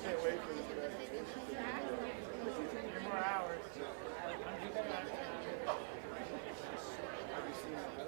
can't wait for this graduation. 3 more hours. Have you seen her?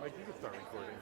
Mike, you can start recording.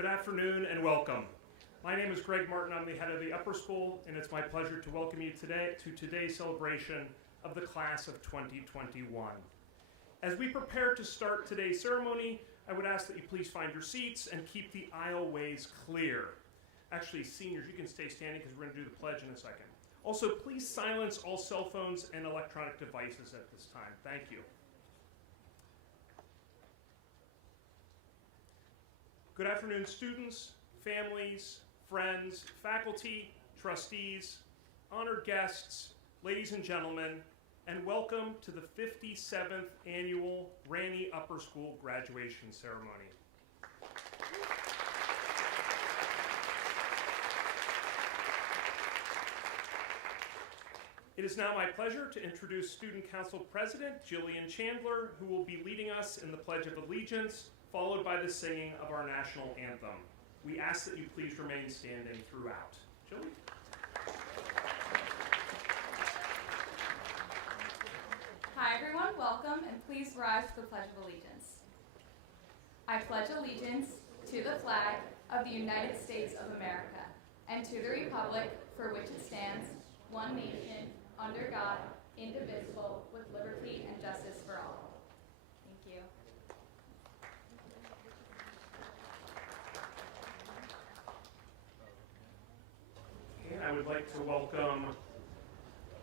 Good afternoon and welcome. My name is Greg Martin. I'm the head of the upper school, and it's my pleasure to welcome you today to today's celebration of the class of 2021. As we prepare to start today's ceremony, I would ask that you please find your seats and keep the aisleways clear. Actually, seniors, you can stay standing because we're going to do the pledge in a second. Also, please silence all cell phones and electronic devices at this time. Thank you. Good afternoon, students, families, friends, faculty, trustees, honored guests, ladies and gentlemen, and welcome to the 57th Annual Ranney Upper School Graduation Ceremony. It is now my pleasure to introduce Student Council President Jillian Chandler, who will be leading us in the Pledge of Allegiance, followed by the singing of our national anthem. We ask that you please remain standing throughout. Jillian? Hi everyone, welcome, and please rise to the Pledge of Allegiance. I pledge allegiance to the flag of the United States of America and to the republic for which it stands, one nation, under God, indivisible, with liberty and justice for all. Thank you. And I would like to welcome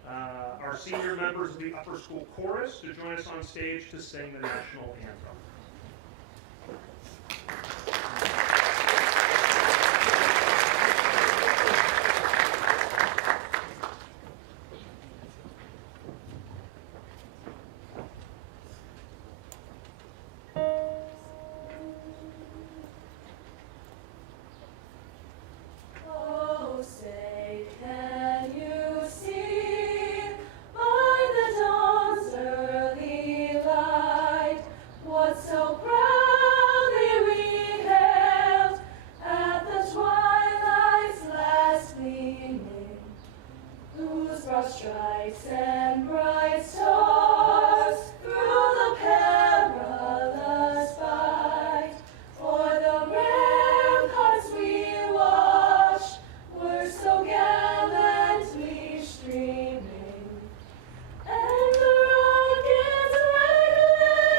our senior members of the Upper School Chorus to join us on stage to sing the national anthem. Stripes and bright stars through the perilous fight, o'er the ramparts we watched were so gallantly streaming, and the rockets regular,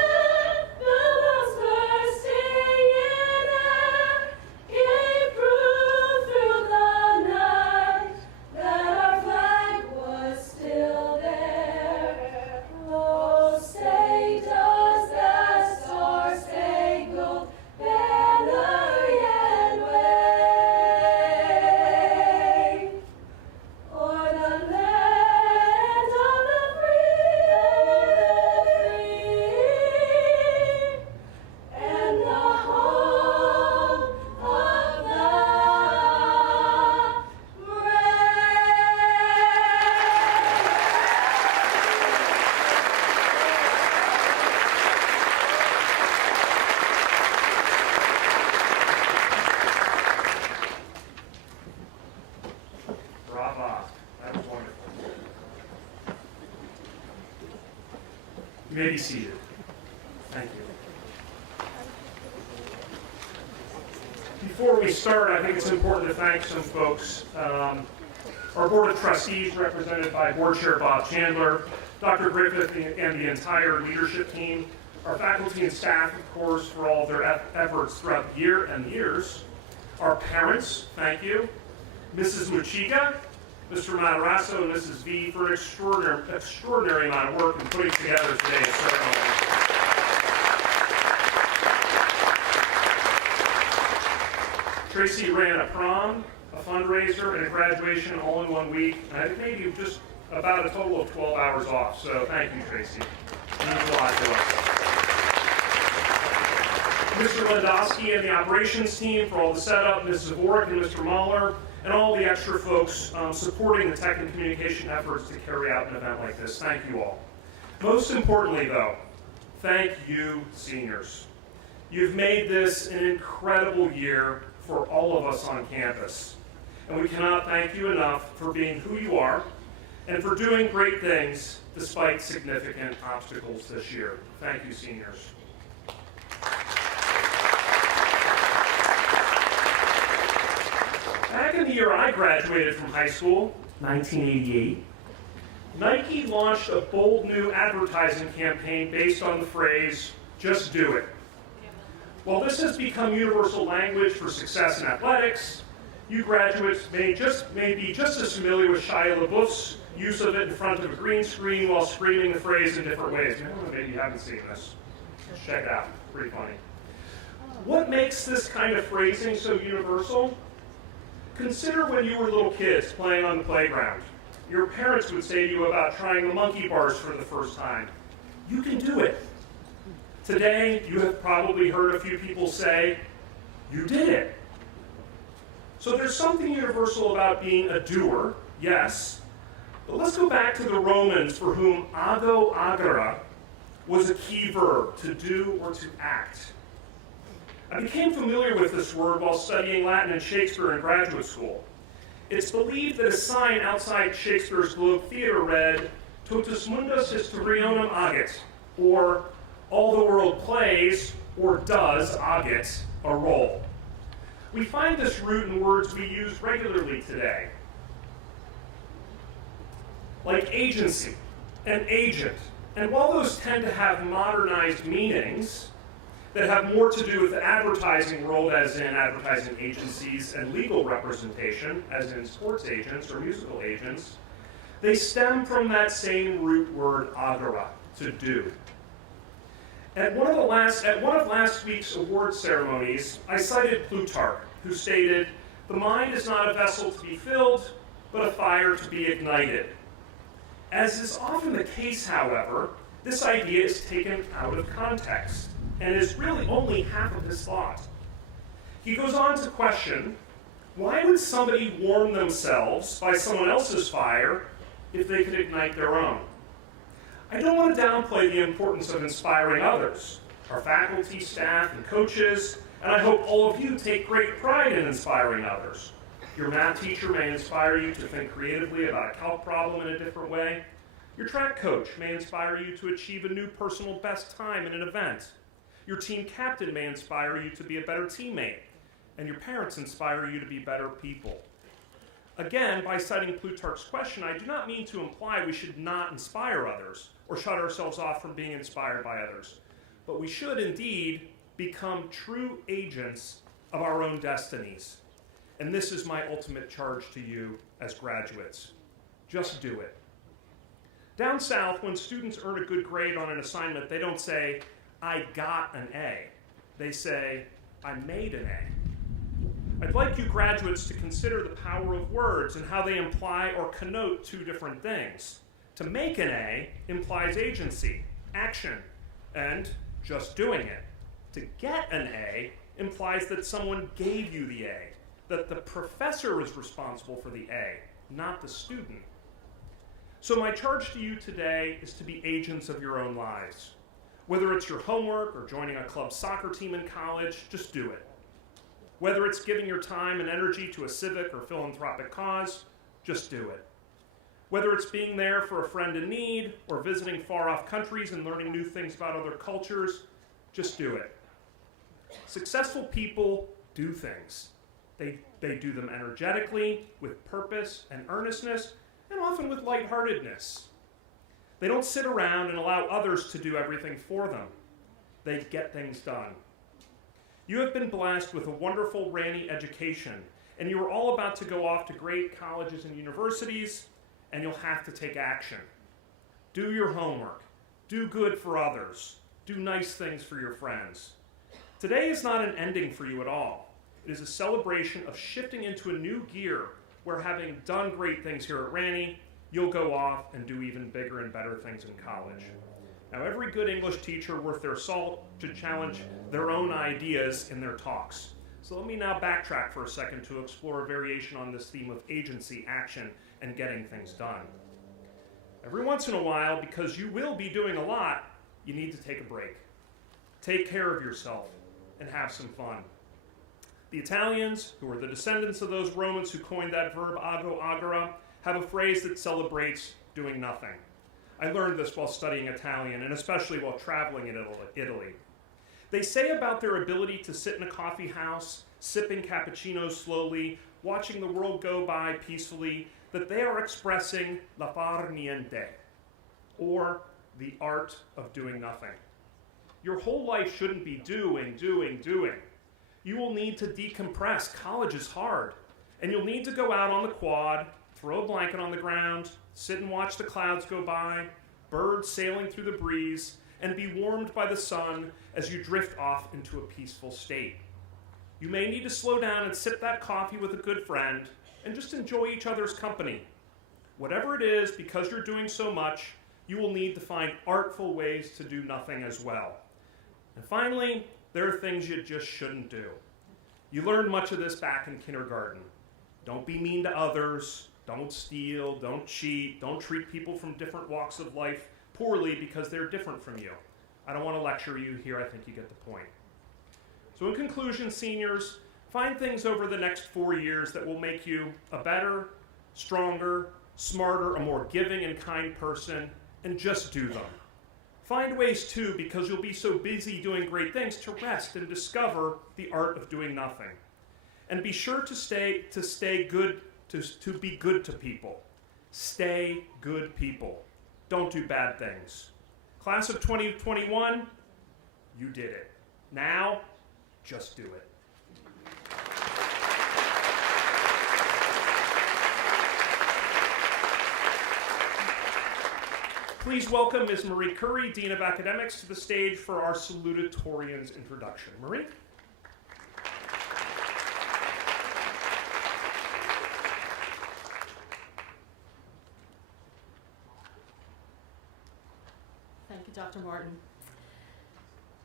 the bells bursting in air, gave proof through the night that our flag was still there. Oh, say does that star-spangled banner yet wave o'er the land of the free and the home of the brave? Brava. That was wonderful. You may be seated. Thank you. Before we start, I think it's important to thank some folks. Our Board of Trustees, represented by Board Chair Bob Chandler, Dr. Griffith, and the entire leadership team, our faculty and staff, of course, for all of their efforts throughout the year and years. Our parents, thank you. Mrs. Muchiga, Mr. Matarasso, and Mrs. V for an extraordinary amount of work in putting together today's ceremony. Tracy ran a prom, a fundraiser, and a graduation all in 1 week, and I think maybe just about a total of 12 hours off, so thank you, Tracy. It means a lot to us. Mr. Lendowski and the operations team for all the setup, Mrs. Vorek and Mr. Mahler, and all the extra folks supporting the tech and communication efforts to carry out an event like this. Thank you all. Most importantly, though, thank you, seniors. You've made this an incredible year for all of us on campus, and we cannot thank you enough for being who you are and for doing great things despite significant obstacles this year. Thank you, seniors. I graduated from high school, 1988, Nike launched a bold new advertising campaign based on the phrase, "Just do it." While this has become universal language for success in athletics, you graduates may be just as familiar with Shia LaBeouf's use of it in front of a green screen while screaming the phrase in different ways. Maybe you haven't seen this. Check it out. Pretty funny. What makes this kind of phrasing so universal? Consider when you were little kids playing on the playground. Your parents would say to you about trying the monkey bars for the first time. You can do it. Today, you have probably heard a few people say, you did it. So there's something universal about being a doer, yes, but let's go back to the Romans for whom ago agere was a key verb, to do or to act. I became familiar with this word while studying Latin and Shakespeare in graduate school. It's believed that a sign outside Shakespeare's Globe Theatre read, "Totus mundus historionum agit," or "all the world plays," or does agit, a role. We find this root in words we use regularly today, like agency and agent. And while those tend to have modernized meanings that have more to do with the advertising world, as in advertising agencies, and legal representation, as in sports agents or musical agents, they stem from that same root word agere, to do. At one of last week's award ceremonies, I cited Plutarch, who stated, "The mind is not a vessel to be filled, but a fire to be ignited." As is often the case, however, this idea is taken out of context and is really only half of his thought. He goes on to question, why would somebody warm themselves by someone else's fire if they could ignite their own? I don't want to downplay the importance of inspiring others, our faculty, staff, and coaches, and I hope all of you take great pride in inspiring others. Your math teacher may inspire you to think creatively about a calc problem in a different way. Your track coach may inspire you to achieve a new personal best time in an event. Your team captain may inspire you to be a better teammate, and your parents inspire you to be better people. Again, by citing Plutarch's question, I do not mean to imply we should not inspire others or shut ourselves off from being inspired by others, but we should indeed become true agents of our own destinies. And this is my ultimate charge to you as graduates. Just do it. Down south, when students earn a good grade on an assignment, they don't say, "I got an A." They say, "I made an A." I'd like you graduates to consider the power of words and how they imply or connote two different things. To make an A implies agency, action, and just doing it. To get an A implies that someone gave you the A, that the professor is responsible for the A, not the student. So my charge to you today is to be agents of your own lives. Whether it's your homework or joining a club soccer team in college, just do it. Whether it's giving your time and energy to a civic or philanthropic cause, just do it. Whether it's being there for a friend in need or visiting far-off countries and learning new things about other cultures, just do it. Successful people do things. They do them energetically, with purpose and earnestness, and often with lightheartedness. They don't sit around and allow others to do everything for them. They get things done. You have been blessed with a wonderful Ranney education, and you are all about to go off to great colleges and universities, and you'll have to take action. Do your homework. Do good for others. Do nice things for your friends. Today is not an ending for you at all. It is a celebration of shifting into a new gear where, having done great things here at Ranney, you'll go off and do even bigger and better things in college. Now, every good English teacher worth their salt should challenge their own ideas in their talks. So let me now backtrack for a second to explore a variation on this theme of agency, action, and getting things done. Every once in a while, because you will be doing a lot, you need to take a break. Take care of yourself and have some fun. The Italians, who are the descendants of those Romans who coined that verb ago agere, have a phrase that celebrates doing nothing. I learned this while studying Italian, and especially while traveling in Italy. They say about their ability to sit in a coffee house, sipping cappuccinos slowly, watching the world go by peacefully, that they are expressing la far niente, or the art of doing nothing. Your whole life shouldn't be doing. You will need to decompress. College is hard. And you'll need to go out on the quad, throw a blanket on the ground, sit and watch the clouds go by, birds sailing through the breeze, and be warmed by the sun as you drift off into a peaceful state. You may need to slow down and sip that coffee with a good friend and just enjoy each other's company. Whatever it is, because you're doing so much, you will need to find artful ways to do nothing as well. And finally, there are things you just shouldn't do. You learned much of this back in kindergarten. Don't be mean to others, don't steal, don't cheat, don't treat people from different walks of life poorly because they're different from you. I don't want to lecture you here, I think you get the point. So in conclusion, seniors, find things over the next 4 years that will make you a better, stronger, smarter, a more giving and kind person, and just do them. Find ways too, because you'll be so busy doing great things, to rest and discover the art of doing nothing. And be sure to stay good, to be good to people. Stay good people. Don't do bad things. Class of 2021, you did it. Now, just do it. Please welcome Ms. Marie Curry, Dean of Academics, to the stage for our Salutatorian's introduction. Marie? Thank you, Dr. Martin.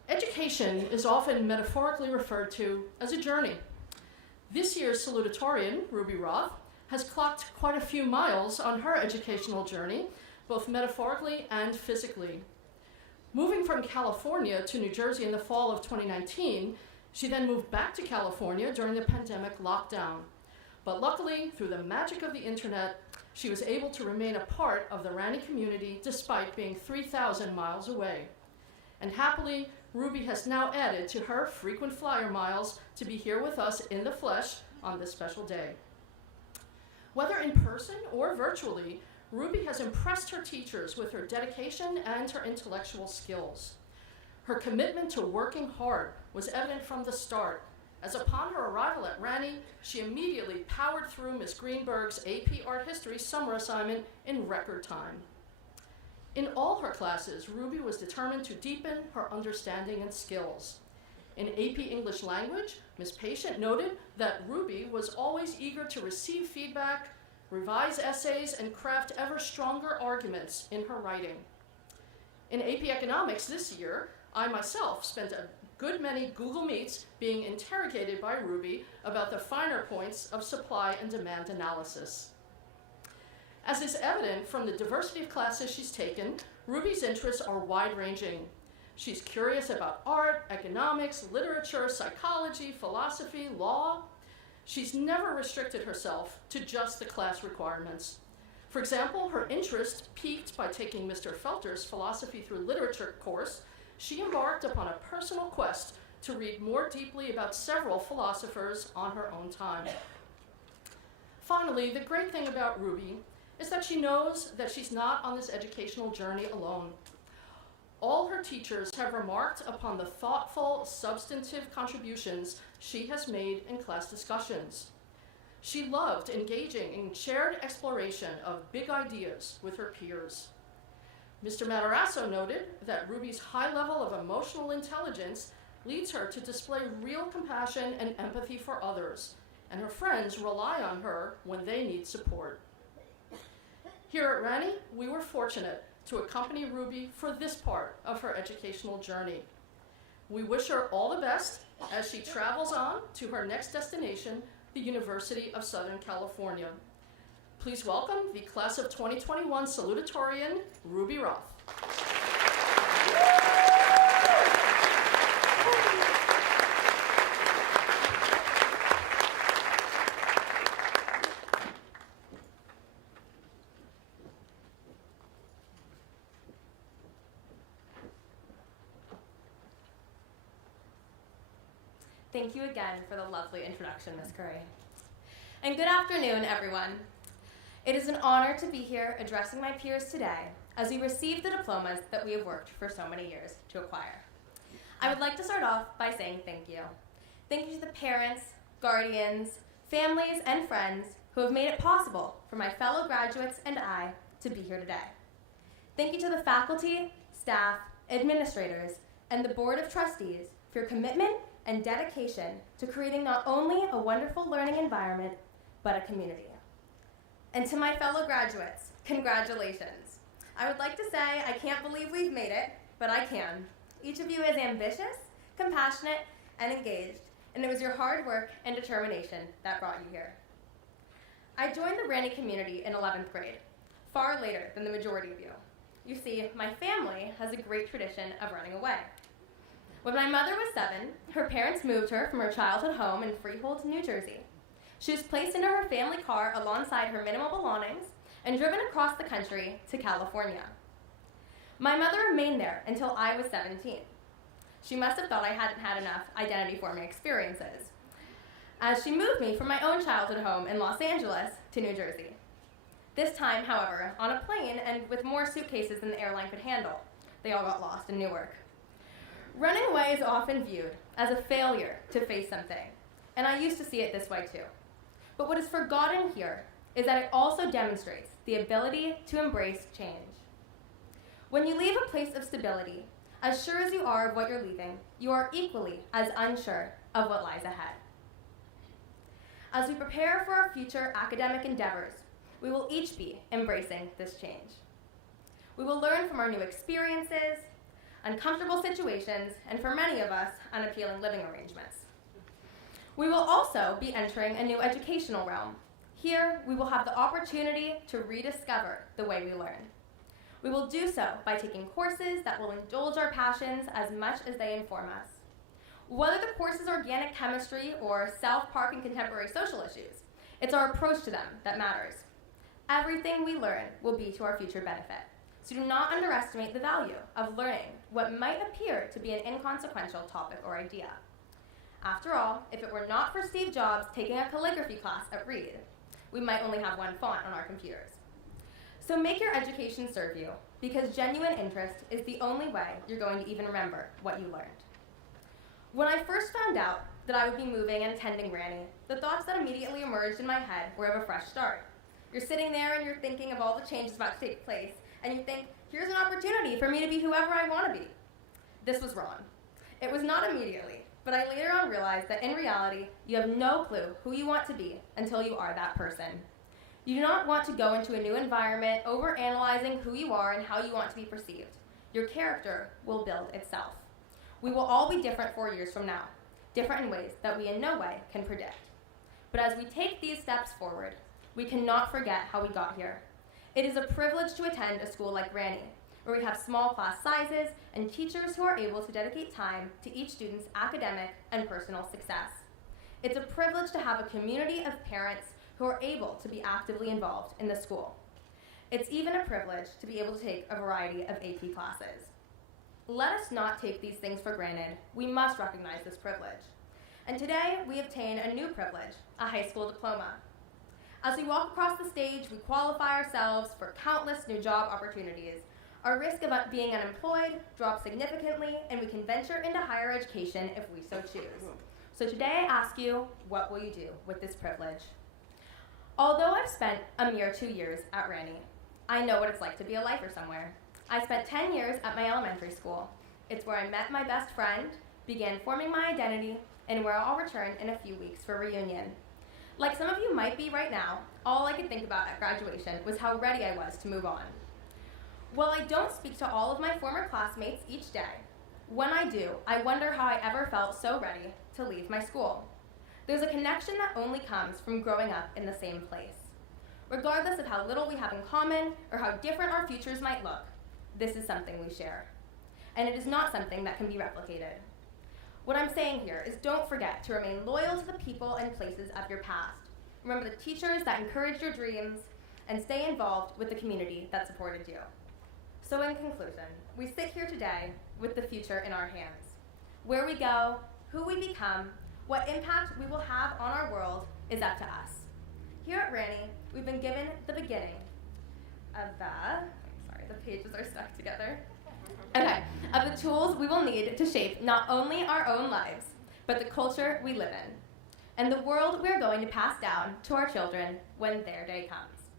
Education is often metaphorically referred to as a journey. This year's salutatorian, Ruby Roth, has clocked quite a few miles on her educational journey, both metaphorically and physically. Moving from California to New Jersey in the fall of 2019, she then moved back to California during the pandemic lockdown. But luckily, through the magic of the internet, she was able to remain a part of the Ranney community despite being 3,000 miles away. And happily, Ruby has now added to her frequent flyer miles to be here with us in the flesh on this special day. Whether in person or virtually, Ruby has impressed her teachers with her dedication and her intellectual skills. Her commitment to working hard was evident from the start, as upon her arrival at Ranney, she immediately powered through Ms. Greenberg's AP Art History summer assignment in record time. In all her classes, Ruby was determined to deepen her understanding and skills. In AP English Language, Ms. Patient noted that Ruby was always eager to receive feedback, revise essays, and craft ever stronger arguments in her writing. In AP Economics this year, I myself spent a good many Google Meets being interrogated by Ruby about the finer points of supply and demand analysis. As is evident from the diversity of classes she's taken, Ruby's interests are wide-ranging. She's curious about art, economics, literature, psychology, philosophy, law. She's never restricted herself to just the class requirements. For example, her interest peaked by taking Mr. Felter's Philosophy Through Literature course. She embarked upon a personal quest to read more deeply about several philosophers on her own time. Finally, the great thing about Ruby is that she knows that she's not on this educational journey alone. All her teachers have remarked upon the thoughtful, substantive contributions she has made in class discussions. She loved engaging in shared exploration of big ideas with her peers. Mr. Matarazzo noted that Ruby's high level of emotional intelligence leads her to display real compassion and empathy for others, and her friends rely on her when they need support. Here at Ranney, we were fortunate to accompany Ruby for this part of her educational journey. We wish her all the best as she travels on to her next destination, the University of Southern California. Please welcome the class of 2021 salutatorian, Ruby Roth. Thank you again for the lovely introduction, Ms. Curry. And good afternoon, everyone. It is an honor to be here addressing my peers today as we receive the diplomas that we have worked for so many years to acquire. I would like to start off by saying thank you. Thank you to the parents, guardians, families, and friends who have made it possible for my fellow graduates and I to be here today. Thank you to the faculty, staff, administrators, and the Board of Trustees for your commitment and dedication to creating not only a wonderful learning environment, but a community. And to my fellow graduates, congratulations. I would like to say I can't believe we've made it, but I can. Each of you is ambitious, compassionate, and engaged, and it was your hard work and determination that brought you here. I joined the Ranney community in 11th grade, far later than the majority of you. You see, my family has a great tradition of running away. When my mother was 7, her parents moved her from her childhood home in Freehold, New Jersey. She was placed into her family car alongside her minimal belongings and driven across the country to California. My mother remained there until I was 17. She must have thought I hadn't had enough identity-forming experiences, as she moved me from my own childhood home in Los Angeles to New Jersey. This time, however, on a plane and with more suitcases than the airline could handle. They all got lost in Newark. Running away is often viewed as a failure to face something, and I used to see it this way too. But what is forgotten here is that it also demonstrates the ability to embrace change. When you leave a place of stability, as sure as you are of what you're leaving, you are equally as unsure of what lies ahead. As we prepare for our future academic endeavors, we will each be embracing this change. We will learn from our new experiences, uncomfortable situations, and for many of us, unappealing living arrangements. We will also be entering a new educational realm. Here, we will have the opportunity to rediscover the way we learn. We will do so by taking courses that will indulge our passions as much as they inform us. Whether the course is organic chemistry or South Park and contemporary social issues, it's our approach to them that matters. Everything we learn will be to our future benefit. So do not underestimate the value of learning what might appear to be an inconsequential topic or idea. After all, if it were not for Steve Jobs taking a calligraphy class at Reed, we might only have one font on our computers. So make your education serve you, because genuine interest is the only way you're going to even remember what you learned. When I first found out that I would be moving and attending Ranney, the thoughts that immediately emerged in my head were of a fresh start. You're sitting there and you're thinking of all the changes about to take place, and you think, here's an opportunity for me to be whoever I want to be. This was wrong. It was not immediately, but I later on realized that in reality, you have no clue who you want to be until you are that person. You do not want to go into a new environment overanalyzing who you are and how you want to be perceived. Your character will build itself. We will all be different 4 years from now, different in ways that we in no way can predict. But as we take these steps forward, we cannot forget how we got here. It is a privilege to attend a school like Ranney, where we have small class sizes and teachers who are able to dedicate time to each student's academic and personal success. It's a privilege to have a community of parents who are able to be actively involved in the school. It's even a privilege to be able to take a variety of AP classes. Let us not take these things for granted. We must recognize this privilege. And today, we obtain a new privilege, a high school diploma. As we walk across the stage, we qualify ourselves for countless new job opportunities. Our risk of being unemployed drops significantly, and we can venture into higher education if we so choose. So today I ask you, what will you do with this privilege? Although I've spent a mere 2 years at Ranney, I know what it's like to be a lifer somewhere. I spent 10 years at my elementary school. It's where I met my best friend, began forming my identity, and where I'll return in a few weeks for reunion. Like some of you might be right now, all I could think about at graduation was how ready I was to move on. While I don't speak to all of my former classmates each day, when I do, I wonder how I ever felt so ready to leave my school. There's a connection that only comes from growing up in the same place. Regardless of how little we have in common or how different our futures might look, this is something we share. And it is not something that can be replicated. What I'm saying here is don't forget to remain loyal to the people and places of your past. Remember the teachers that encouraged your dreams, and stay involved with the community that supported you. So in conclusion, we sit here today with the future in our hands. Where we go, who we become, what impact we will have on our world is up to us. Here at Ranney, we've been given the beginning of the pages are stuck together. Okay, of the tools we will need to shape not only our own lives, but the culture we live in, and the world we are going to pass down to our children when their day comes.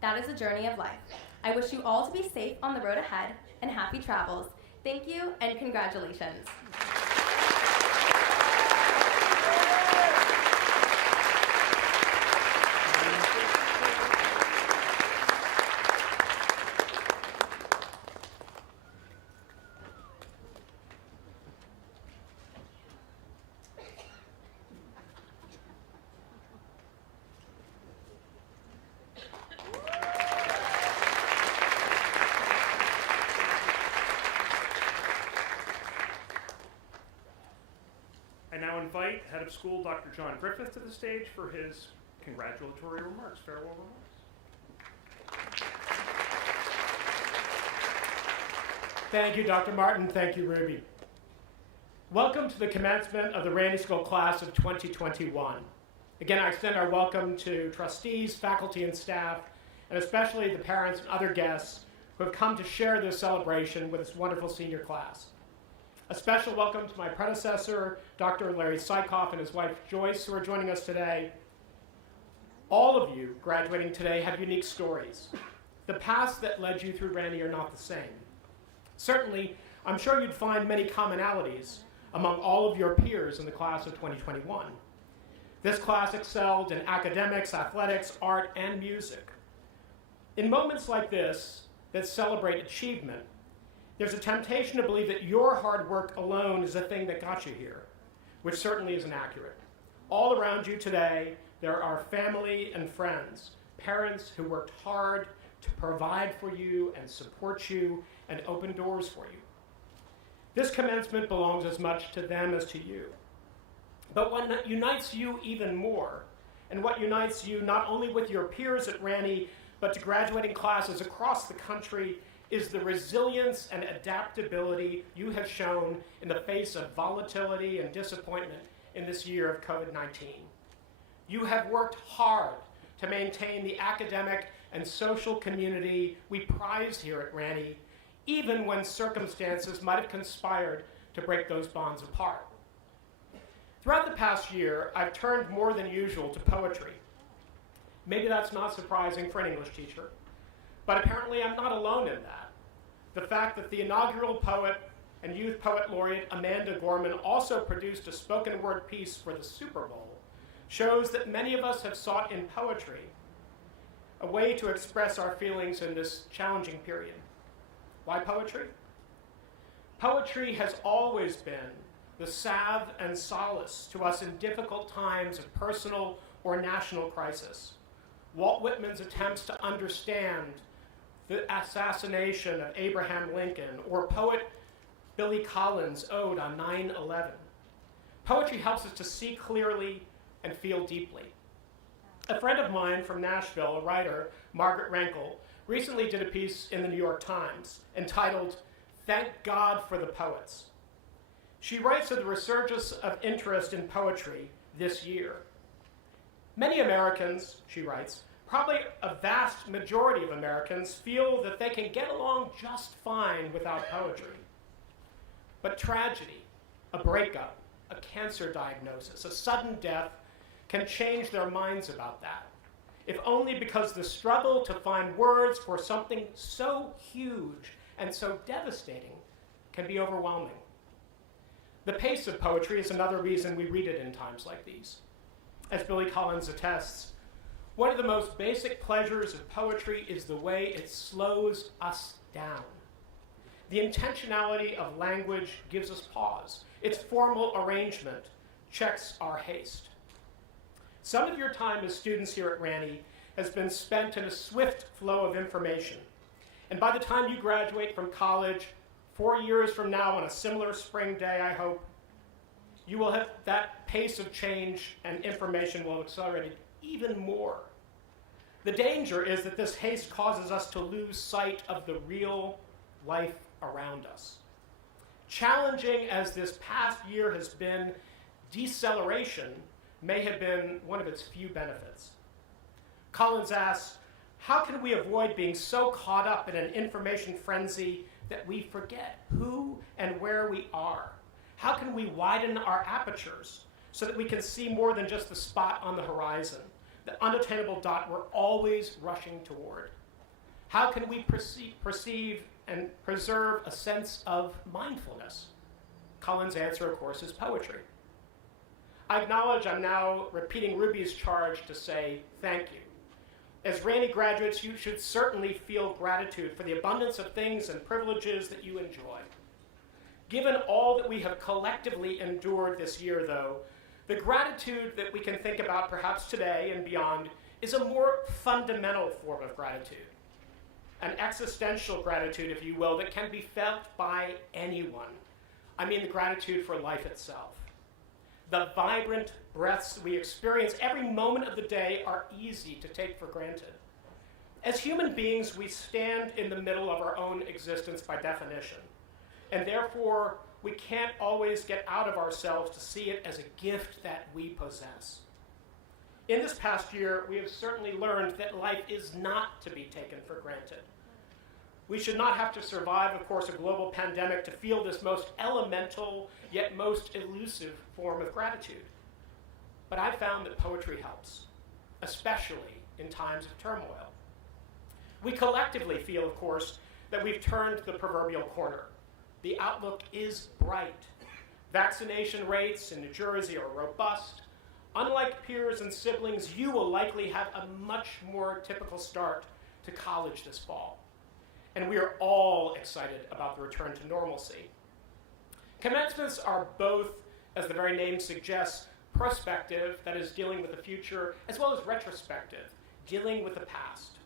That is the journey of life. I wish you all to be safe on the road ahead and happy travels. Thank you and congratulations. I now invite Head of School Dr. John Griffith to the stage for his congratulatory remarks, farewell remarks. Thank you, Dr. Martin. Thank you, Ruby. Welcome to the commencement of the Ranney School class of 2021. Again, I extend our welcome to trustees, faculty, and staff, and especially the parents and other guests who have come to share this celebration with this wonderful senior class. A special welcome to my predecessor, Dr. Larry Sykoff, and his wife, Joyce, who are joining us today. All of you graduating today have unique stories. The paths that led you through Ranney are not the same. Certainly, I'm sure you'd find many commonalities among all of your peers in the class of 2021. This class excelled in academics, athletics, art, and music. In moments like this that celebrate achievement, there's a temptation to believe that your hard work alone is the thing that got you here, which certainly isn't accurate. All around you today, there are family and friends, parents who worked hard to provide for you and support you and open doors for you. This commencement belongs as much to them as to you. But what unites you even more, and what unites you not only with your peers at Ranney, but to graduating classes across the country, is the resilience and adaptability you have shown in the face of volatility and disappointment in this year of COVID-19. You have worked hard to maintain the academic and social community we prize here at Ranney, even when circumstances might have conspired to break those bonds apart. Throughout the past year, I've turned more than usual to poetry. Maybe that's not surprising for an English teacher, but apparently I'm not alone in that. The fact that the inaugural poet and youth poet laureate Amanda Gorman also produced a spoken word piece for the Super Bowl shows that many of us have sought in poetry a way to express our feelings in this challenging period. Why poetry? Poetry has always been the salve and solace to us in difficult times of personal or national crisis. Walt Whitman's attempts to understand the assassination of Abraham Lincoln, or poet Billy Collins' ode on 9/11. Poetry helps us to see clearly and feel deeply. A friend of mine from Nashville, a writer, Margaret Rankle, recently did a piece in the New York Times entitled, "Thank God for the Poets." She writes of the resurgence of interest in poetry this year. Many Americans, she writes, probably a vast majority of Americans, feel that they can get along just fine without poetry. But tragedy, a breakup, a cancer diagnosis, a sudden death can change their minds about that, if only because the struggle to find words for something so huge and so devastating can be overwhelming. The pace of poetry is another reason we read it in times like these. As Billy Collins attests, one of the most basic pleasures of poetry is the way it slows us down. The intentionality of language gives us pause. Its formal arrangement checks our haste. Some of your time as students here at Ranney has been spent in a swift flow of information. And by the time you graduate from college, 4 years from now on a similar spring day, I hope, you will have that pace of change and information will have accelerated even more. The danger is that this haste causes us to lose sight of the real life around us. Challenging as this past year has been, deceleration may have been one of its few benefits. Collins asks, how can we avoid being so caught up in an information frenzy that we forget who and where we are? How can we widen our apertures so that we can see more than just the spot on the horizon, the unattainable dot we're always rushing toward? How can we perceive and preserve a sense of mindfulness? Collins' answer, of course, is poetry. I acknowledge I'm now repeating Ruby's charge to say thank you. As Ranney graduates, you should certainly feel gratitude for the abundance of things and privileges that you enjoy. Given all that we have collectively endured this year, though, the gratitude that we can think about perhaps today and beyond is a more fundamental form of gratitude. An existential gratitude, if you will, that can be felt by anyone. I mean the gratitude for life itself. The vibrant breaths we experience every moment of the day are easy to take for granted. As human beings, we stand in the middle of our own existence by definition, and therefore we can't always get out of ourselves to see it as a gift that we possess. In this past year, we have certainly learned that life is not to be taken for granted. We should not have to survive, of course, a global pandemic to feel this most elemental yet most elusive form of gratitude. But I've found that poetry helps, especially in times of turmoil. We collectively feel, of course, that we've turned the proverbial corner. The outlook is bright. Vaccination rates in New Jersey are robust. Unlike peers and siblings, you will likely have a much more typical start to college this fall. And we are all excited about the return to normalcy. Commencements are both, as the very name suggests, prospective, that is dealing with the future, as well as retrospective, dealing with the past.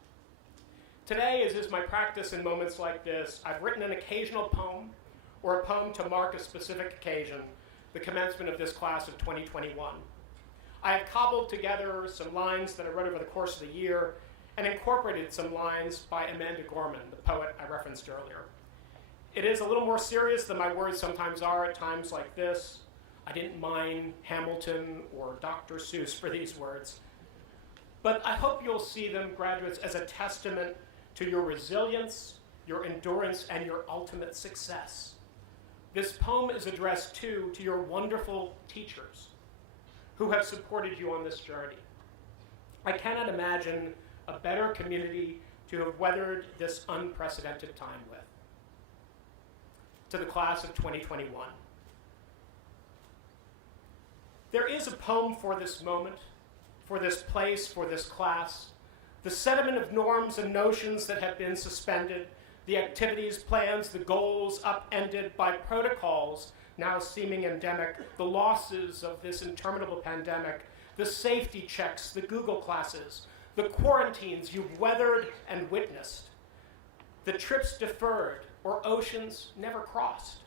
Today, as is my practice in moments like this, I've written an occasional poem or a poem to mark a specific occasion, the commencement of this class of 2021. I have cobbled together some lines that I wrote over the course of the year and incorporated some lines by Amanda Gorman, the poet I referenced earlier. It is a little more serious than my words sometimes are at times like this. I didn't mind Hamilton or Dr. Seuss for these words. But I hope you'll see them, graduates, as a testament to your resilience, your endurance, and your ultimate success. This poem is addressed to your wonderful teachers who have supported you on this journey. I cannot imagine a better community to have weathered this unprecedented time with. To the class of 2021. There is a poem for this moment, for this place, for this class. The sediment of norms and notions that have been suspended, the activities, plans, the goals upended by protocols now seeming endemic, the losses of this interminable pandemic, the safety checks, the Google classes, the quarantines you've weathered and witnessed, the trips deferred or oceans never crossed,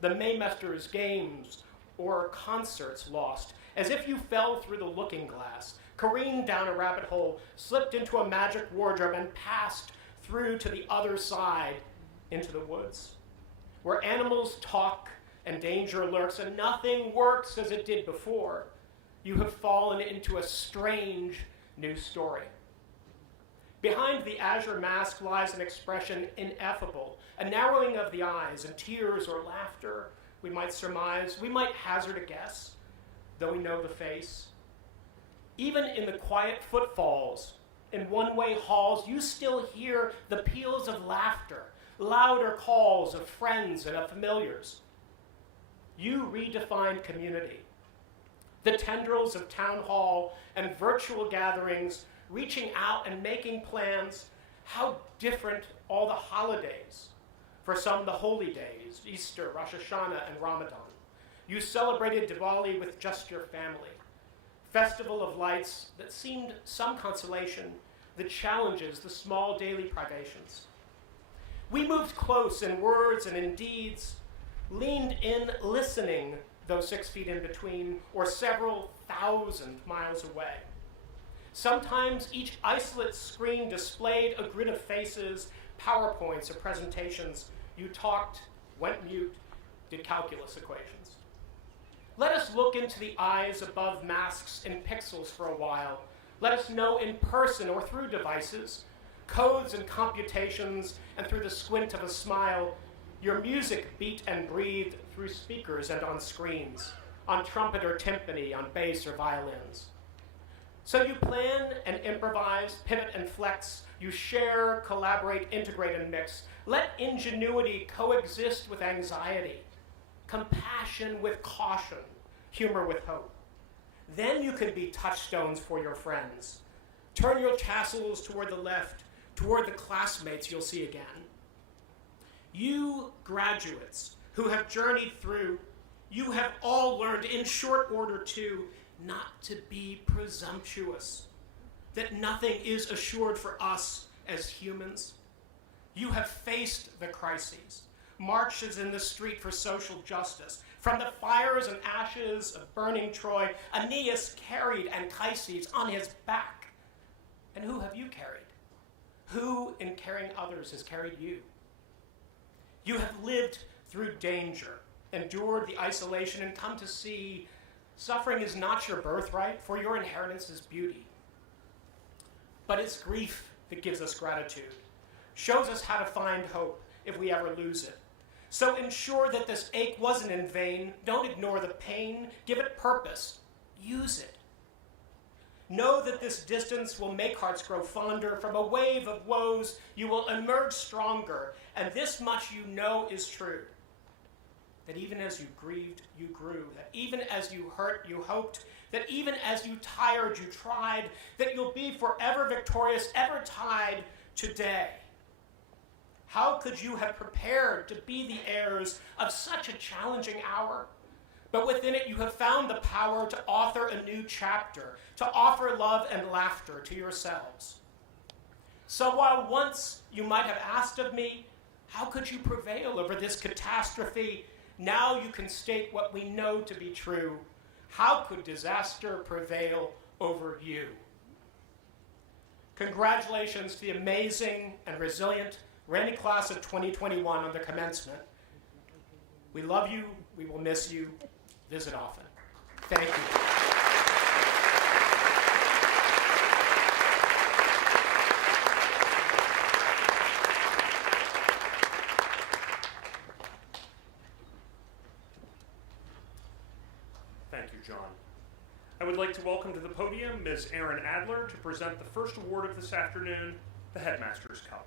the Maymester's games or concerts lost, as if you fell through the looking glass, careened down a rabbit hole, slipped into a magic wardrobe, and passed through to the other side into the woods, where animals talk and danger lurks and nothing works as it did before. You have fallen into a strange new story. Behind the azure mask lies an expression ineffable, a narrowing of the eyes, and tears or laughter, we might surmise, we might hazard a guess, though we know the face. Even in the quiet footfalls, in one-way halls, you still hear the peals of laughter, louder calls of friends and of familiars. You redefine community. The tendrils of town hall and virtual gatherings, reaching out and making plans, how different all the holidays. For some, the holy days, Easter, Rosh Hashanah, and Ramadan. You celebrated Diwali with just your family. Festival of lights that seemed some consolation, the challenges, the small daily privations. We moved close in words and in deeds, leaned in listening, though 6 feet in between, or several thousand miles away. Sometimes each isolate screen displayed a grid of faces, PowerPoints or presentations. You talked, went mute, did calculus equations. Let us look into the eyes above masks and pixels for a while. Let us know in person or through devices, codes and computations, and through the squint of a smile, your music beat and breathed through speakers and on screens, on trumpet or timpani, on bass or violins. So you plan and improvise, pivot and flex, you share, collaborate, integrate, and mix. Let ingenuity coexist with anxiety, compassion with caution, humor with hope. Then you can be touchstones for your friends. Turn your tassels toward the left, toward the classmates you'll see again. You graduates who have journeyed through, you have all learned in short order too, not to be presumptuous, that nothing is assured for us as humans. You have faced the crises, marches in the street for social justice. From the fires and ashes of burning Troy, Aeneas carried Anchises on his back. And who have you carried? Who, in carrying others, has carried you? You have lived through danger, endured the isolation, and come to see suffering is not your birthright, for your inheritance is beauty. But it's grief that gives us gratitude, shows us how to find hope if we ever lose it. So ensure that this ache wasn't in vain. Don't ignore the pain. Give it purpose. Use it. Know that this distance will make hearts grow fonder. From a wave of woes, you will emerge stronger. And this much you know is true, that even as you grieved, you grew. That even as you hurt, you hoped. That even as you tired, you tried. That you'll be forever victorious, ever tied today. How could you have prepared to be the heirs of such a challenging hour? But within it, you have found the power to author a new chapter, to offer love and laughter to yourselves. So while once you might have asked of me, how could you prevail over this catastrophe? Now you can state what we know to be true. How could disaster prevail over you? Congratulations to the amazing and resilient Ranney class of 2021 on the commencement. We love you. We will miss you. Visit often. Thank you. Thank you, John. I would like to welcome to the podium Ms. Erin Adler to present the first award of this afternoon, the Headmaster's Cup.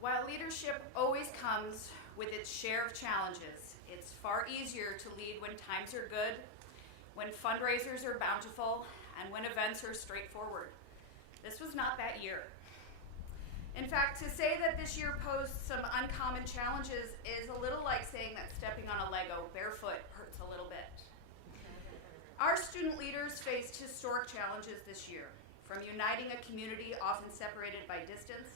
While leadership always comes with its share of challenges, it's far easier to lead when times are good, when fundraisers are bountiful, and when events are straightforward. This was not that year. In fact, to say that this year posed some uncommon challenges is a little like saying that stepping on a Lego barefoot hurts a little bit. Our student leaders faced historic challenges this year, from uniting a community often separated by distance,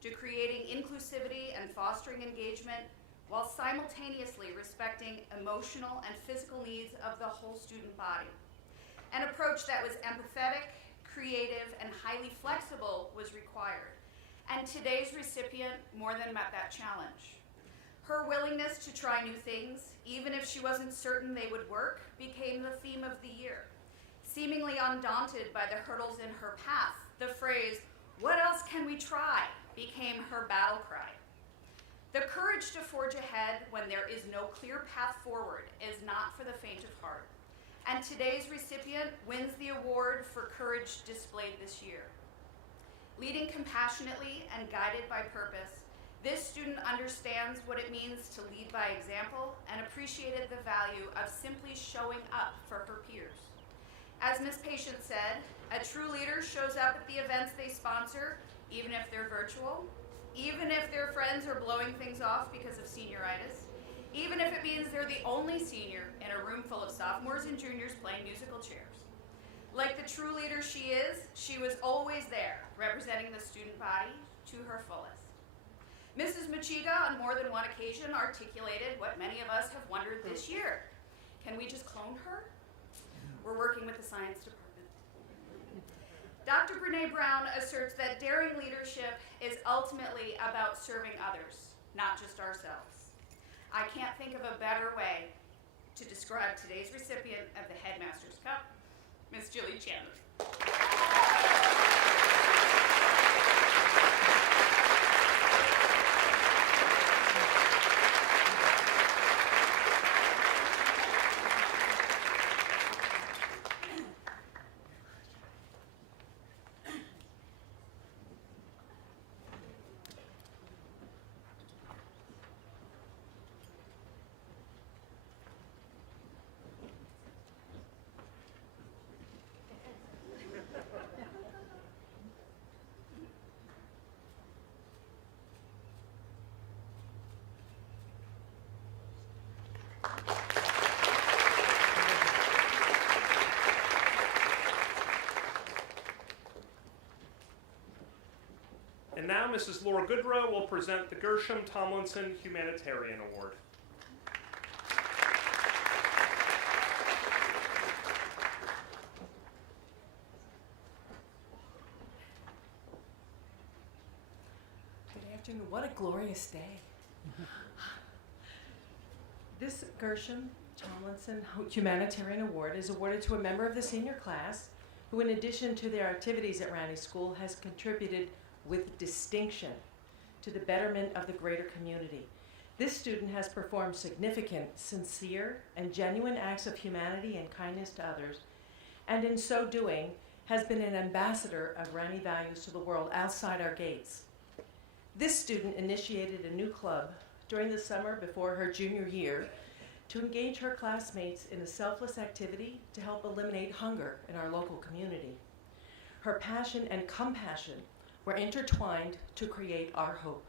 to creating inclusivity and fostering engagement while simultaneously respecting emotional and physical needs of the whole student body. An approach that was empathetic, creative, and highly flexible was required. And today's recipient more than met that challenge. Her willingness to try new things, even if she wasn't certain they would work, became the theme of the year. Seemingly undaunted by the hurdles in her path, the phrase, "What else can we try?" became her battle cry. The courage to forge ahead when there is no clear path forward is not for the faint of heart. And today's recipient wins the award for courage displayed this year. Leading compassionately and guided by purpose, this student understands what it means to lead by example and appreciated the value of simply showing up for her peers. As Ms. Patient said, a true leader shows up at the events they sponsor, even if they're virtual, even if their friends are blowing things off because of senioritis, even if it means they're the only senior in a room full of sophomores and juniors playing musical chairs. Like the true leader she is, she was always there, representing the student body to her fullest. Mrs. Machiga, on more than one occasion, articulated what many of us have wondered this year. Can we just clone her? We're working with the science department. Dr. Brene Brown asserts that daring leadership is ultimately about serving others, not just ourselves. I can't think of a better way to describe today's recipient of the Headmaster's Cup, Miss Jilly Chandler. And now Mrs. Laura Goodrow will present the Gershom Tomlinson Humanitarian Award. Good afternoon. What a glorious day. This Gershom Tomlinson Humanitarian Award is awarded to a member of the senior class who, in addition to their activities at Ranney School, has contributed with distinction to the betterment of the greater community. This student has performed significant, sincere, and genuine acts of humanity and kindness to others, and in so doing, has been an ambassador of Ranney values to the world outside our gates. This student initiated a new club during the summer before her junior year to engage her classmates in a selfless activity to help eliminate hunger in our local community. Her passion and compassion were intertwined to create Our Hope,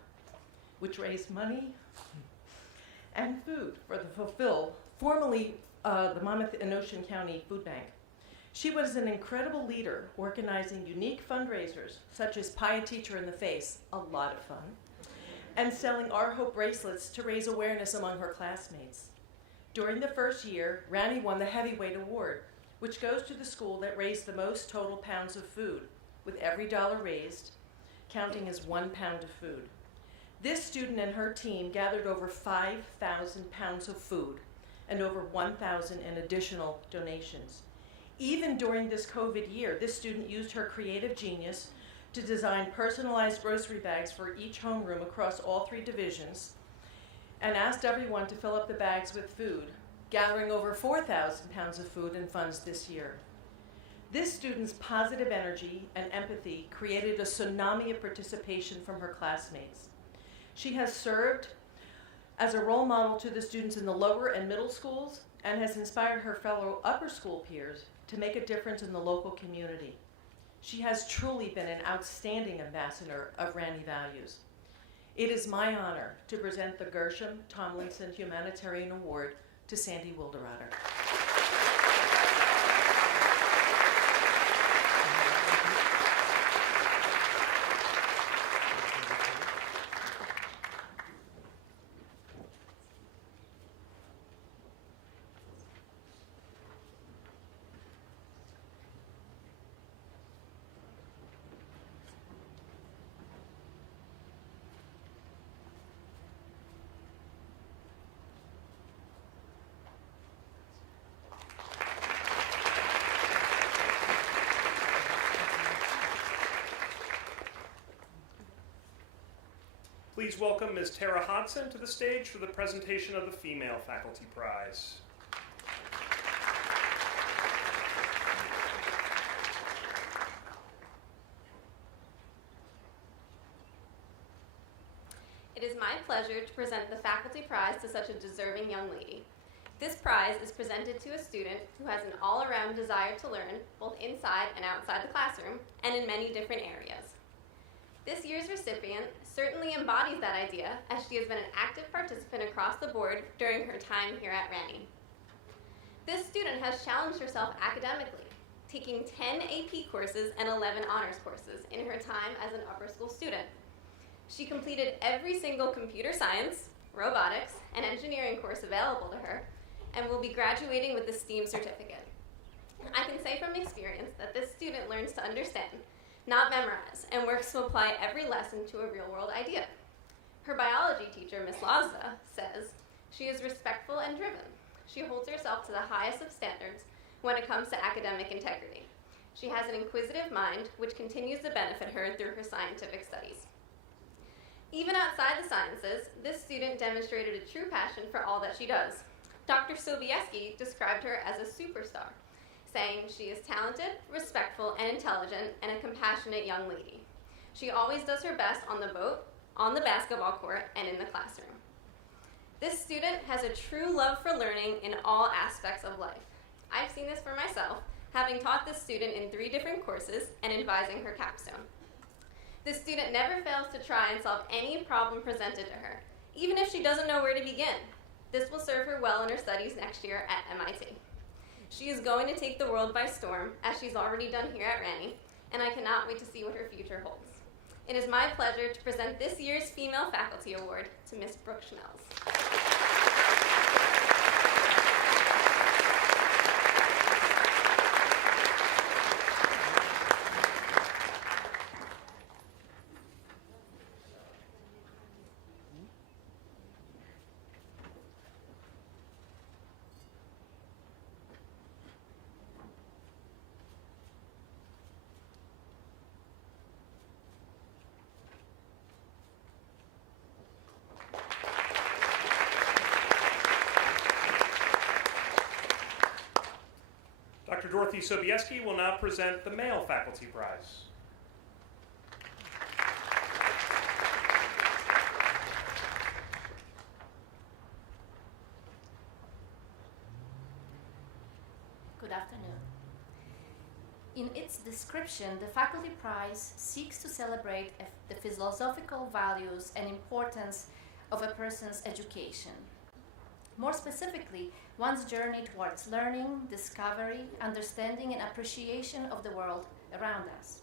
which raised money and food for the Fulfill, formerly the Monmouth and Ocean County Food Bank. She was an incredible leader, organizing unique fundraisers, such as Pie a Teacher in the Face, a lot of fun, and selling Our Hope bracelets to raise awareness among her classmates. During the first year, Ranney won the Heavyweight Award, which goes to the school that raised the most total pounds of food, with every dollar raised counting as 1 pound of food. This student and her team gathered over 5,000 pounds of food and over 1,000 in additional donations. Even during this COVID year, this student used her creative genius to design personalized grocery bags for each homeroom across all 3 divisions and asked everyone to fill up the bags with food, gathering over 4,000 pounds of food and funds this year. This student's positive energy and empathy created a tsunami of participation from her classmates. She has served as a role model to the students in the lower and middle schools and has inspired her fellow upper school peers to make a difference in the local community. She has truly been an outstanding ambassador of Ranney values. It is my honor to present the Gershom Tomlinson Humanitarian Award to Sandy Wilderotter. Please welcome Ms. Tara Hodson to the stage for the presentation of the Female Faculty Prize. It is my pleasure to present the Faculty Prize to such a deserving young lady. This prize is presented to a student who has an all-around desire to learn, both inside and outside the classroom, and in many different areas. This year's recipient certainly embodies that idea, as she has been an active participant across the board during her time here at Ranney. This student has challenged herself academically, taking 10 AP courses and 11 honors courses in her time as an upper school student. She completed every single computer science, robotics, and engineering course available to her, and will be graduating with the STEAM certificate. I can say from experience that this student learns to understand, not memorize, and works to apply every lesson to a real-world idea. Her biology teacher, Miss Lazda, says she is respectful and driven. She holds herself to the highest of standards when it comes to academic integrity. She has an inquisitive mind, which continues to benefit her through her scientific studies. Even outside the sciences, this student demonstrated a true passion for all that she does. Dr. Sobieski described her as a superstar, saying she is talented, respectful, and intelligent, and a compassionate young lady. She always does her best on the boat, on the basketball court, and in the classroom. This student has a true love for learning in all aspects of life. I've seen this for myself, having taught this student in 3 different courses and advising her capstone. This student never fails to try and solve any problem presented to her, even if she doesn't know where to begin. This will serve her well in her studies next year at MIT. She is going to take the world by storm, as she's already done here at Ranney, and I cannot wait to see what her future holds. It is my pleasure to present this year's Female Faculty Award to Miss Brooke Schnells. Dr. Dorothy Sobieski will now present the Male Faculty Prize. Good afternoon. In its description, the Faculty Prize seeks to celebrate the philosophical values and importance of a person's education. More specifically, one's journey towards learning, discovery, understanding, and appreciation of the world around us.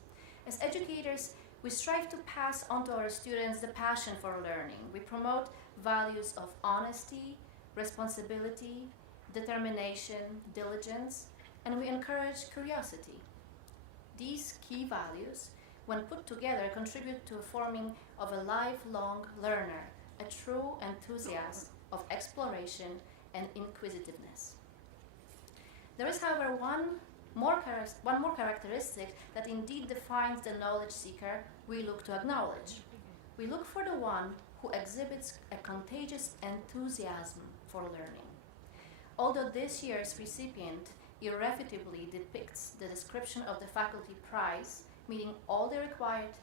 As educators, we strive to pass on to our students the passion for learning. We promote values of honesty, responsibility, determination, diligence, and we encourage curiosity. These key values, when put together, contribute to a forming of a lifelong learner, a true enthusiast of exploration and inquisitiveness. There is, however, one more characteristic that indeed defines the knowledge seeker we look to acknowledge. We look for the one who exhibits a contagious enthusiasm for learning. Although this year's recipient irrefutably depicts the description of the faculty prize, meeting all the required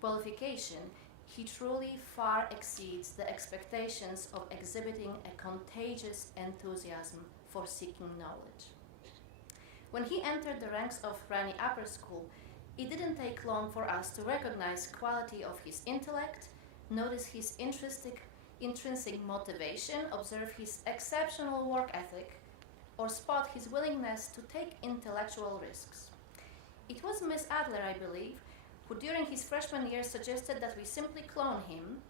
qualification, he truly far exceeds the expectations of exhibiting a contagious enthusiasm for seeking knowledge. When he entered the ranks of Ranney Upper School, it didn't take long for us to recognize quality of his intellect, notice his intrinsic motivation, observe his exceptional work ethic, or spot his willingness to take intellectual risks. It was Miss Adler, I believe, who during his freshman year suggested that we simply clone him,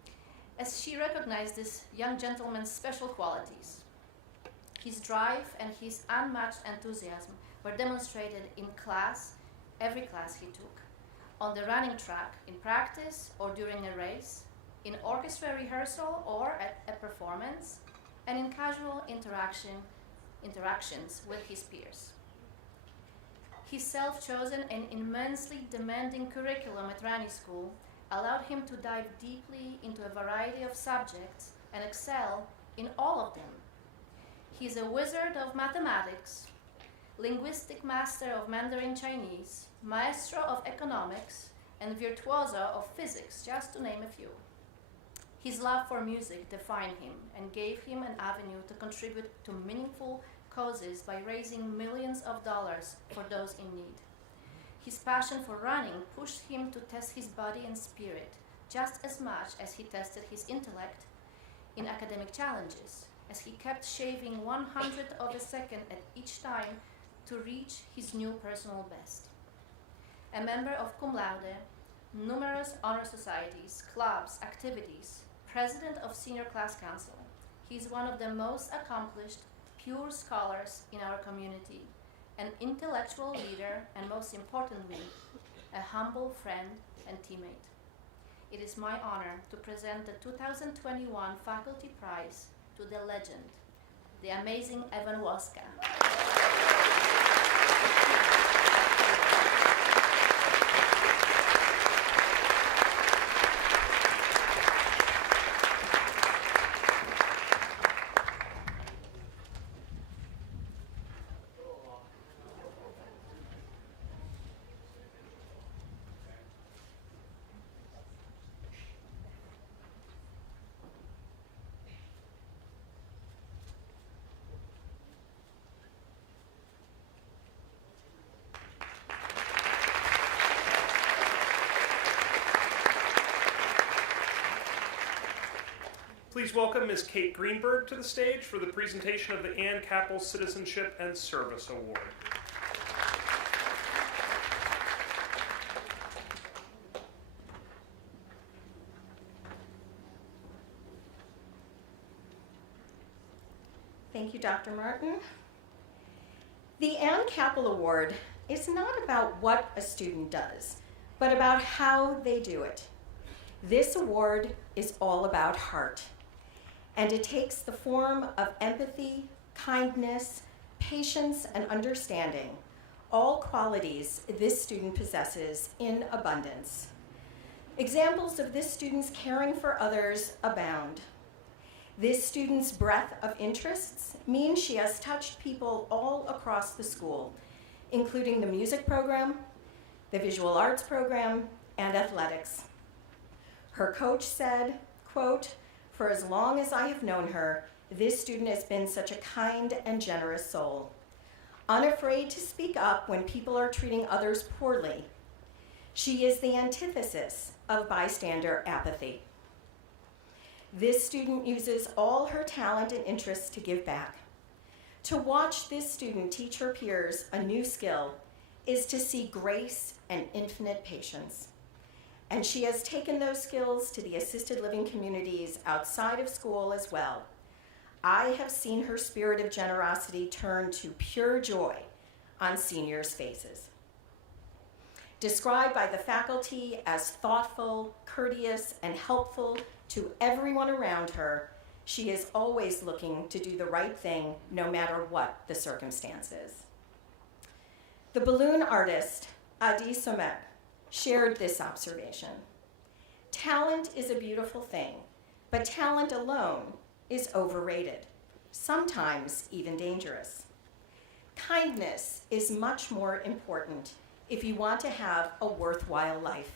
as she recognized this young gentleman's special qualities. His drive and his unmatched enthusiasm were demonstrated in class, every class he took, on the running track, in practice or during a race, in orchestra rehearsal or at a performance, and in casual interactions with his peers. His self-chosen and immensely demanding curriculum at Ranney School allowed him to dive deeply into a variety of subjects and excel in all of them. He is a wizard of mathematics, linguistic master of Mandarin Chinese, maestro of economics, and virtuoso of physics, just to name a few. His love for music defined him and gave him an avenue to contribute to meaningful causes by raising millions of dollars for those in need. His passion for running pushed him to test his body and spirit just as much as he tested his intellect in academic challenges, as he kept shaving 1/100th of a second at each time to reach his new personal best. A member of cum laude, numerous honor societies, clubs, activities, president of senior class council, he is one of the most accomplished pure scholars in our community, an intellectual leader, and most importantly, a humble friend and teammate. It is my honor to present the 2021 Faculty Prize to the legend, the amazing Evan Waska. Please welcome Ms. Kate Greenberg to the stage for the presentation of the Ann Capel Citizenship and Service Award. Thank you, Dr. Martin. The Ann Capel Award is not about what a student does, but about how they do it. This award is all about heart, and it takes the form of empathy, kindness, patience, and understanding, all qualities this student possesses in abundance. Examples of this student's caring for others abound. This student's breadth of interests means she has touched people all across the school, including the music program, the visual arts program, and athletics. Her coach said, quote, "For as long as I have known her, this student has been such a kind and generous soul, unafraid to speak up when people are treating others poorly. She is the antithesis of bystander apathy. This student uses all her talent and interests to give back. To watch this student teach her peers a new skill is to see grace and infinite patience. And she has taken those skills to the assisted living communities outside of school as well. I have seen her spirit of generosity turn to pure joy on seniors' faces." Described by the faculty as thoughtful, courteous, and helpful to everyone around her, she is always looking to do the right thing no matter what the circumstances. The balloon artist, Adi Somek, shared this observation. Talent is a beautiful thing, but talent alone is overrated, sometimes even dangerous. Kindness is much more important if you want to have a worthwhile life.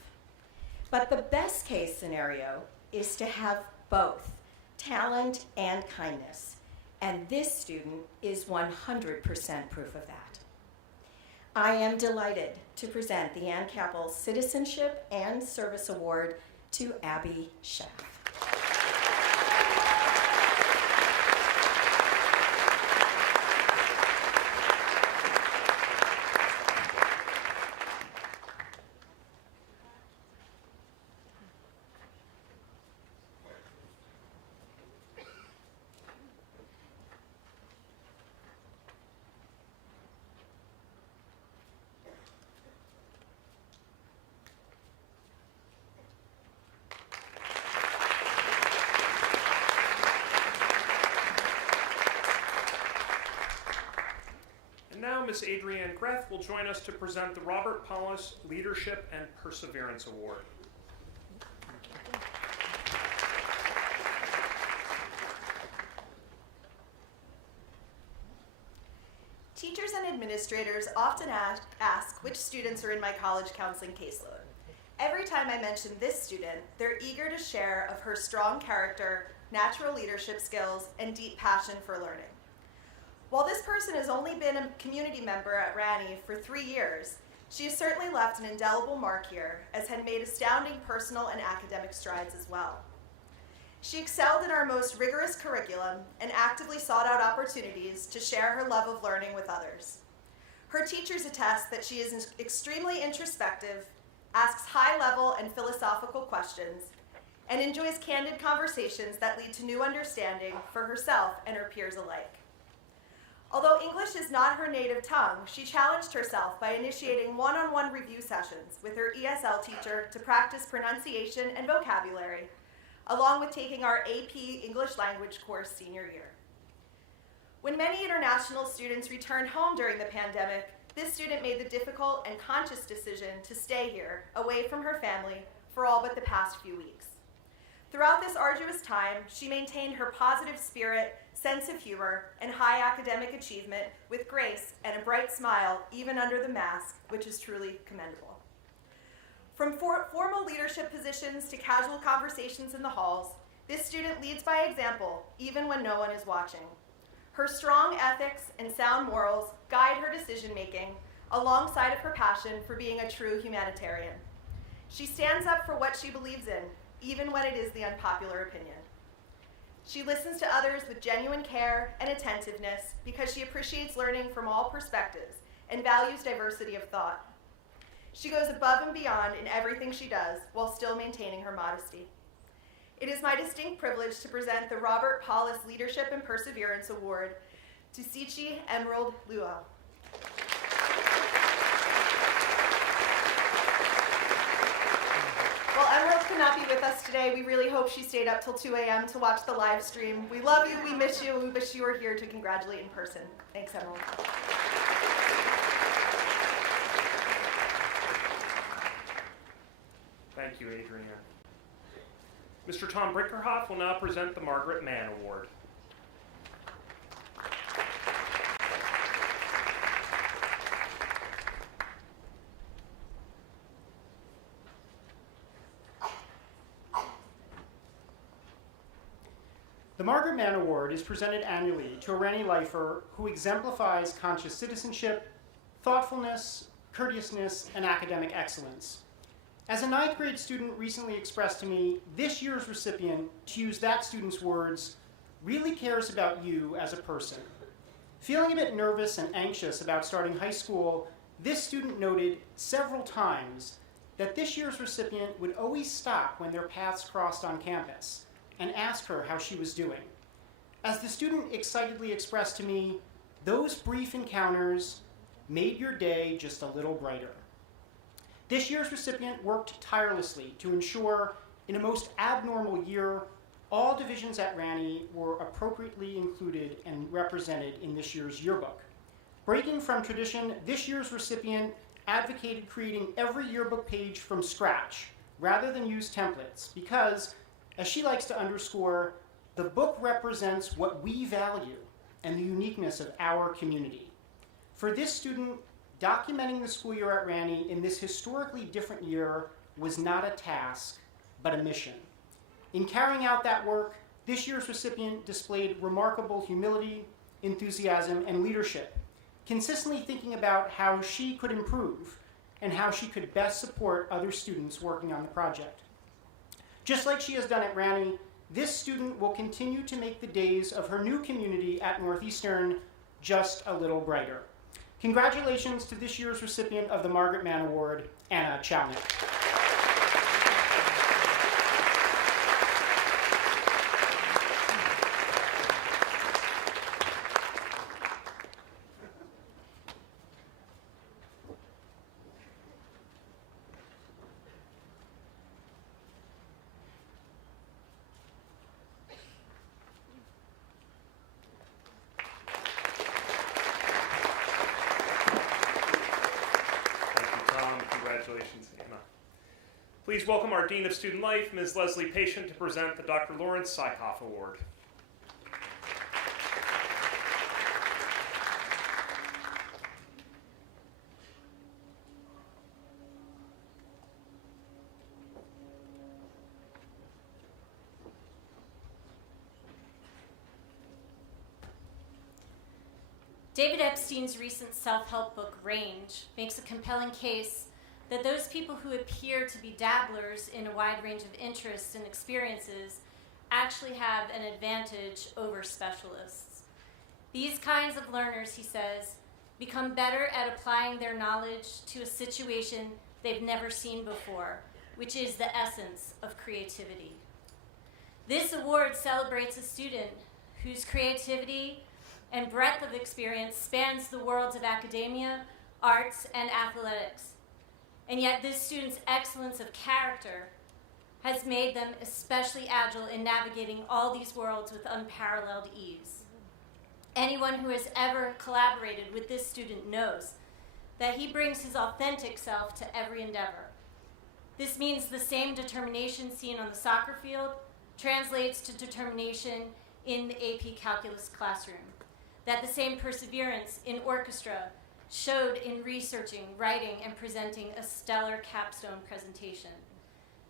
But the best case scenario is to have both talent and kindness, and this student is 100% proof of that. I am delighted to present the Ann Capel Citizenship and Service Award to Abby Schaff. Now, Ms. Adrienne Greth will join us to present the Robert Paulus Leadership and Perseverance Award. Teachers and administrators often ask which students are in my college counseling caseload. Every time I mention this student, they're eager to share of her strong character, natural leadership skills, and deep passion for learning. While this person has only been a community member at Ranney for 3 years, she has certainly left an indelible mark here, as had made astounding personal and academic strides as well. She excelled in our most rigorous curriculum and actively sought out opportunities to share her love of learning with others. Her teachers attest that she is extremely introspective, asks high-level and philosophical questions, and enjoys candid conversations that lead to new understanding for herself and her peers alike. Although English is not her native tongue, she challenged herself by initiating one-on-one review sessions with her ESL teacher to practice pronunciation and vocabulary, along with taking our AP English language course senior year. When many international students returned home during the pandemic, this student made the difficult and conscious decision to stay here, away from her family, for all but the past few weeks. Throughout this arduous time, she maintained her positive spirit, sense of humor, and high academic achievement with grace and a bright smile, even under the mask, which is truly commendable. From formal leadership positions to casual conversations in the halls, this student leads by example, even when no one is watching. Her strong ethics and sound morals guide her decision-making, alongside of her passion for being a true humanitarian. She stands up for what she believes in, even when it is the unpopular opinion. She listens to others with genuine care and attentiveness because she appreciates learning from all perspectives and values diversity of thought. She goes above and beyond in everything she does while still maintaining her modesty. It is my distinct privilege to present the Robert Paulus Leadership and Perseverance Award to Sichi Emerald Luo. While Emerald could not be with us today, we really hope she stayed up till 2 a.m. to watch the live stream. We love you, we miss you, and we wish you were here to congratulate in person. Thanks, Emerald. Thank you, Adrienne. Mr. Tom Brinkerhoff will now present the Margaret Mann Award. The Margaret Mann Award is presented annually to a Ranney lifer who exemplifies conscious citizenship, thoughtfulness, courteousness, and academic excellence. As a 9th grade student recently expressed to me, this year's recipient, to use that student's words, really cares about you as a person. Feeling a bit nervous and anxious about starting high school, this student noted several times that this year's recipient would always stop when their paths crossed on campus and ask her how she was doing. As the student excitedly expressed to me, those brief encounters made your day just a little brighter. This year's recipient worked tirelessly to ensure, in a most abnormal year, all divisions at Ranney were appropriately included and represented in this year's yearbook. Breaking from tradition, this year's recipient advocated creating every yearbook page from scratch, rather than use templates, because, as she likes to underscore, the book represents what we value and the uniqueness of our community. For this student, documenting the school year at Ranney in this historically different year was not a task, but a mission. In carrying out that work, this year's recipient displayed remarkable humility, enthusiasm, and leadership, consistently thinking about how she could improve and how she could best support other students working on the project. Just like she has done at Ranney, this student will continue to make the days of her new community at Northeastern just a little brighter. Congratulations to this year's recipient of the Margaret Mann Award, Anna Chalnick. Congratulations, Anna. Please welcome our Dean of Student Life, Ms. Leslie Patient, to present the Dr. Lawrence Sykoff Award. David Epstein's recent self-help book, Range, makes a compelling case that those people who appear to be dabblers in a wide range of interests and experiences actually have an advantage over specialists. These kinds of learners, he says, become better at applying their knowledge to a situation they've never seen before, which is the essence of creativity. This award celebrates a student whose creativity and breadth of experience spans the worlds of academia, arts, and athletics. And yet this student's excellence of character has made them especially agile in navigating all these worlds with unparalleled ease. Anyone who has ever collaborated with this student knows that he brings his authentic self to every endeavor. This means the same determination seen on the soccer field translates to determination in the AP Calculus classroom, that the same perseverance in orchestra showed in researching, writing, and presenting a stellar capstone presentation.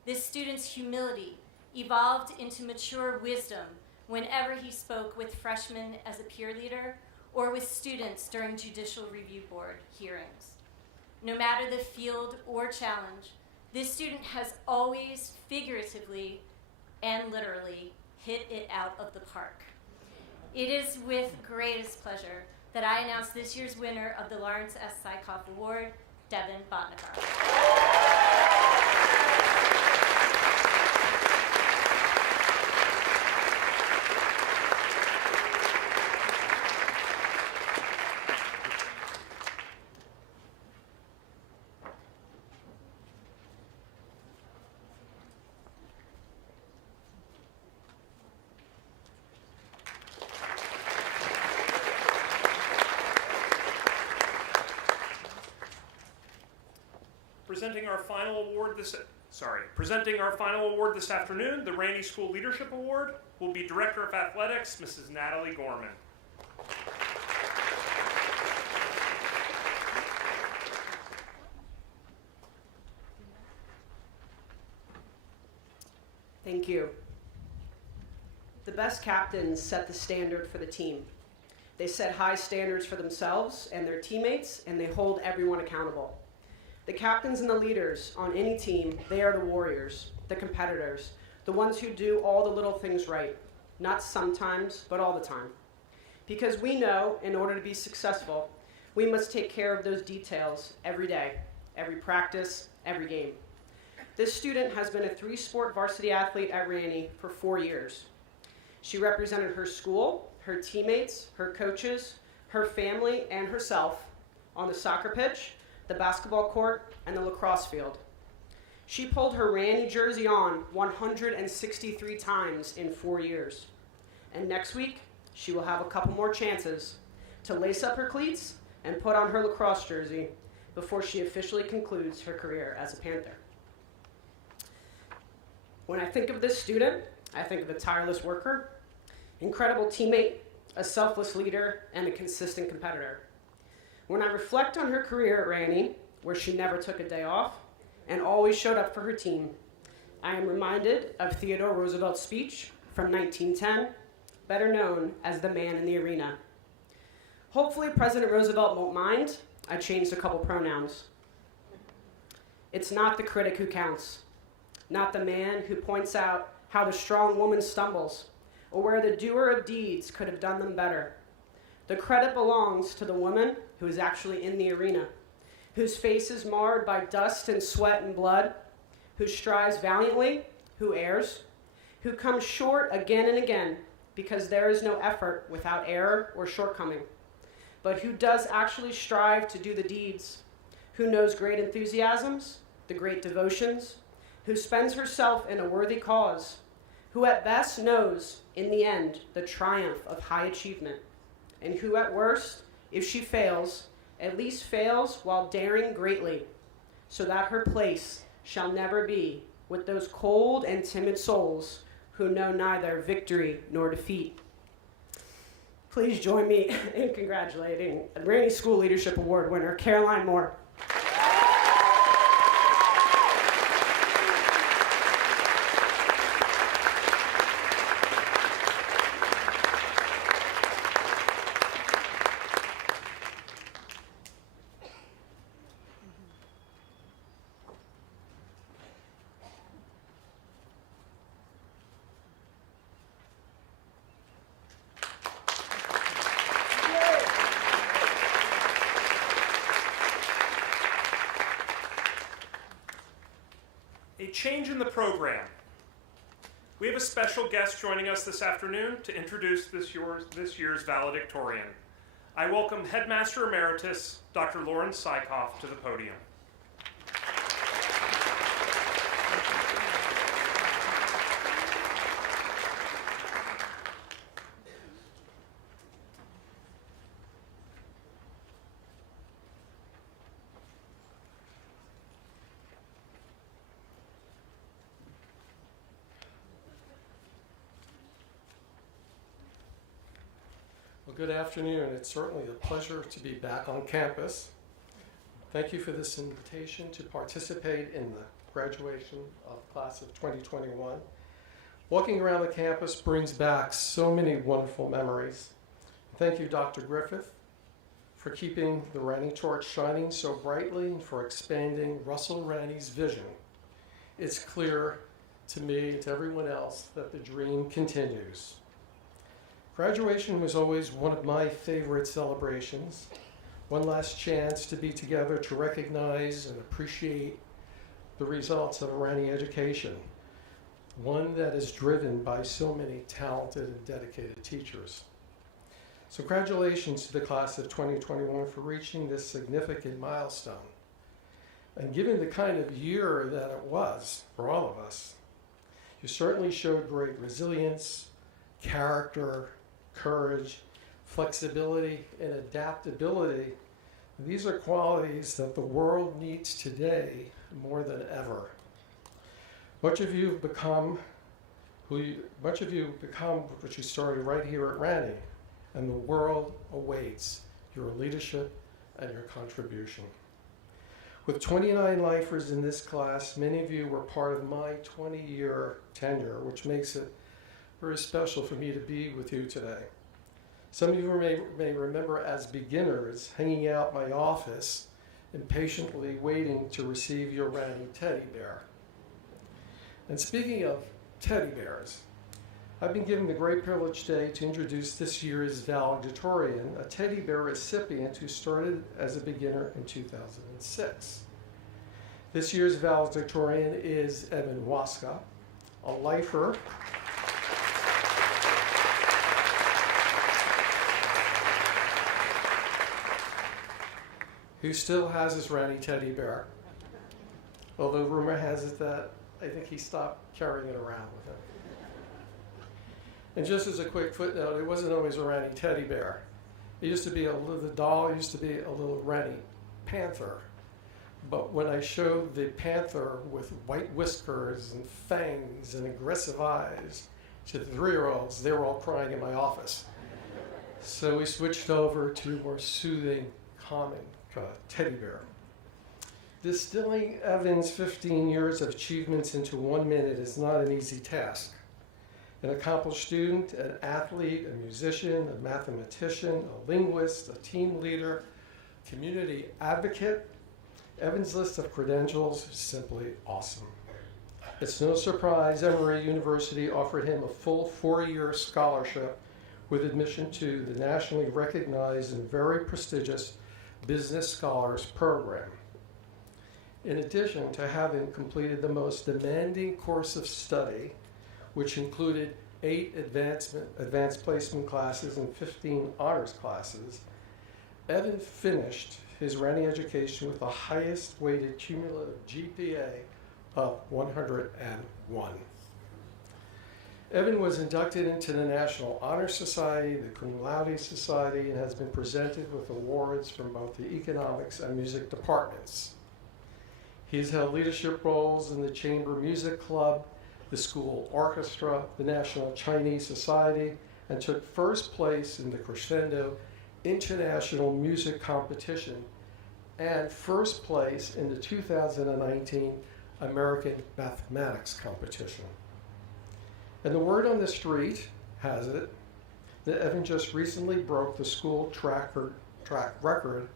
This student's humility evolved into mature wisdom whenever he spoke with freshmen as a peer leader or with students during Judicial Review Board hearings. No matter the field or challenge, this student has always figuratively and literally hit it out of the park. It is with greatest pleasure that I announce this year's winner of the Lawrence S. Sykoff Award, Devin Botnikar. Presenting our final award this afternoon, the Ranney School Leadership Award, will be Director of Athletics, Mrs. Natalie Gorman. Thank you. The best captains set the standard for the team. They set high standards for themselves and their teammates, and they hold everyone accountable. The captains and the leaders on any team, they are the warriors, the competitors, the ones who do all the little things right, not sometimes, but all the time. Because we know, in order to be successful, we must take care of those details every day, every practice, every game. This student has been a 3-sport varsity athlete at Ranney for 4 years. She represented her school, her teammates, her coaches, her family, and herself on the soccer pitch, the basketball court, and the lacrosse field. She pulled her Ranney jersey on 163 times in 4 years. And next week, she will have a couple more chances to lace up her cleats and put on her lacrosse jersey before she officially concludes her career as a Panther. When I think of this student, I think of a tireless worker, incredible teammate, a selfless leader, and a consistent competitor. When I reflect on her career at Ranney, where she never took a day off and always showed up for her team, I am reminded of Theodore Roosevelt's speech from 1910, better known as the man in the arena. Hopefully President Roosevelt won't mind. I changed a couple pronouns. It's not the critic who counts, not the man who points out how the strong woman stumbles or where the doer of deeds could have done them better. The credit belongs to the woman who is actually in the arena, whose face is marred by dust and sweat and blood, who strives valiantly, who errs, who comes short again and again because there is no effort without error or shortcoming, but who does actually strive to do the deeds, who knows great enthusiasms, the great devotions, who spends herself in a worthy cause, who at best knows, in the end, the triumph of high achievement, and who at worst, if she fails, at least fails while daring greatly, so that her place shall never be with those cold and timid souls who know neither victory nor defeat. Please join me in congratulating the Ranney School Leadership Award winner, Caroline Moore. A change in the program. We have a special guest joining us this afternoon to introduce this year's valedictorian. I welcome Headmaster Emeritus Dr. Lauren Sykoff to the podium. Well, good afternoon. It's certainly a pleasure to be back on campus. Thank you for this invitation to participate in the graduation of class of 2021. Walking around the campus brings back so many wonderful memories. Thank you, Dr. Griffith, for keeping the Ranney torch shining so brightly and for expanding Russell Ranney's vision. It's clear to me and to everyone else that the dream continues. Graduation was always one of my favorite celebrations. One last chance to be together to recognize and appreciate the results of a Ranney education, one that is driven by so many talented and dedicated teachers. So congratulations to the class of 2021 for reaching this significant milestone. And given the kind of year that it was for all of us, you certainly showed great resilience, character, courage, flexibility, and adaptability. These are qualities that the world needs today more than ever. Much of you have become what you started right here at Ranney, and the world awaits your leadership and your contribution. With 29 lifers in this class, many of you were part of my 20-year tenure, which makes it very special for me to be with you today. Some of you may remember as beginners hanging out my office, impatiently waiting to receive your Ranney teddy bear. And speaking of teddy bears, I've been given the great privilege today to introduce this year's valedictorian, a teddy bear recipient who started as a beginner in 2006. This year's valedictorian is Evan Waska, a lifer who still has his Ranney teddy bear, although rumor has it that I think he stopped carrying it around with him. And just as a quick footnote, it wasn't always a Ranney teddy bear. It used to be the doll used to be a little Ranney panther. But when I showed the panther with white whiskers and fangs and aggressive eyes to the 3-year-olds, they were all crying in my office. So we switched over to more soothing, calming teddy bear. Distilling Evan's 15 years of achievements into 1 minute is not an easy task. An accomplished student, an athlete, a musician, a mathematician, a linguist, a team leader, community advocate, Evan's list of credentials is simply awesome. It's no surprise Emory University offered him a full 4-year scholarship with admission to the nationally recognized and very prestigious Business Scholars Program. In addition to having completed the most demanding course of study, which included 8 advanced placement classes and 15 honors classes, Evan finished his Ranney education with the highest weighted cumulative GPA of 101. Evan was inducted into the National Honor Society, the Cum Laude Society, and has been presented with awards from both the economics and music departments. He's held leadership roles in the Chamber Music Club, the school orchestra, the National Chinese Society, and took first place in the Crescendo International Music Competition and first place in the 2019 American Mathematics Competition. And the word on the street has it that Evan just recently broke the school track record,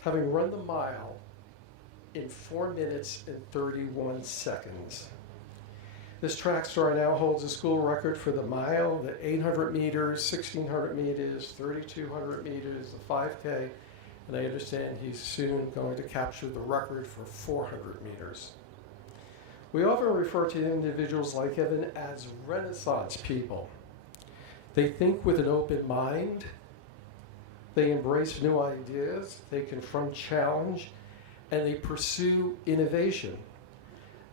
having run the mile in 4 minutes and 31 seconds. This track star now holds the school record for the mile, the 800 meters, 1600 meters, 3200 meters, the 5K, and I understand he's soon going to capture the record for 400 meters. We often refer to individuals like Evan as Renaissance people. They think with an open mind, they embrace new ideas, they confront challenge, and they pursue innovation,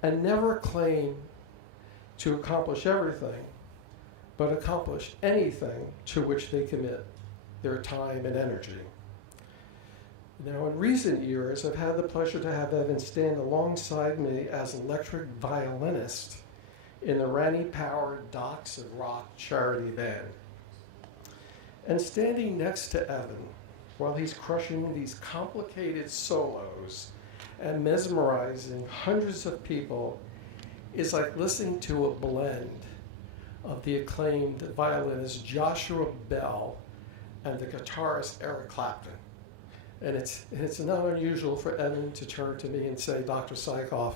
and never claim to accomplish everything, but accomplish anything to which they commit their time and energy. Now, in recent years, I've had the pleasure to have Evan stand alongside me as an electric violinist in the Ranney-powered Docks of Rock charity band. And standing next to Evan, while he's crushing these complicated solos and mesmerizing hundreds of people, is like listening to a blend of the acclaimed violinist Joshua Bell and the guitarist Eric Clapton. And it's not unusual for Evan to turn to me and say, Dr. Sykoff,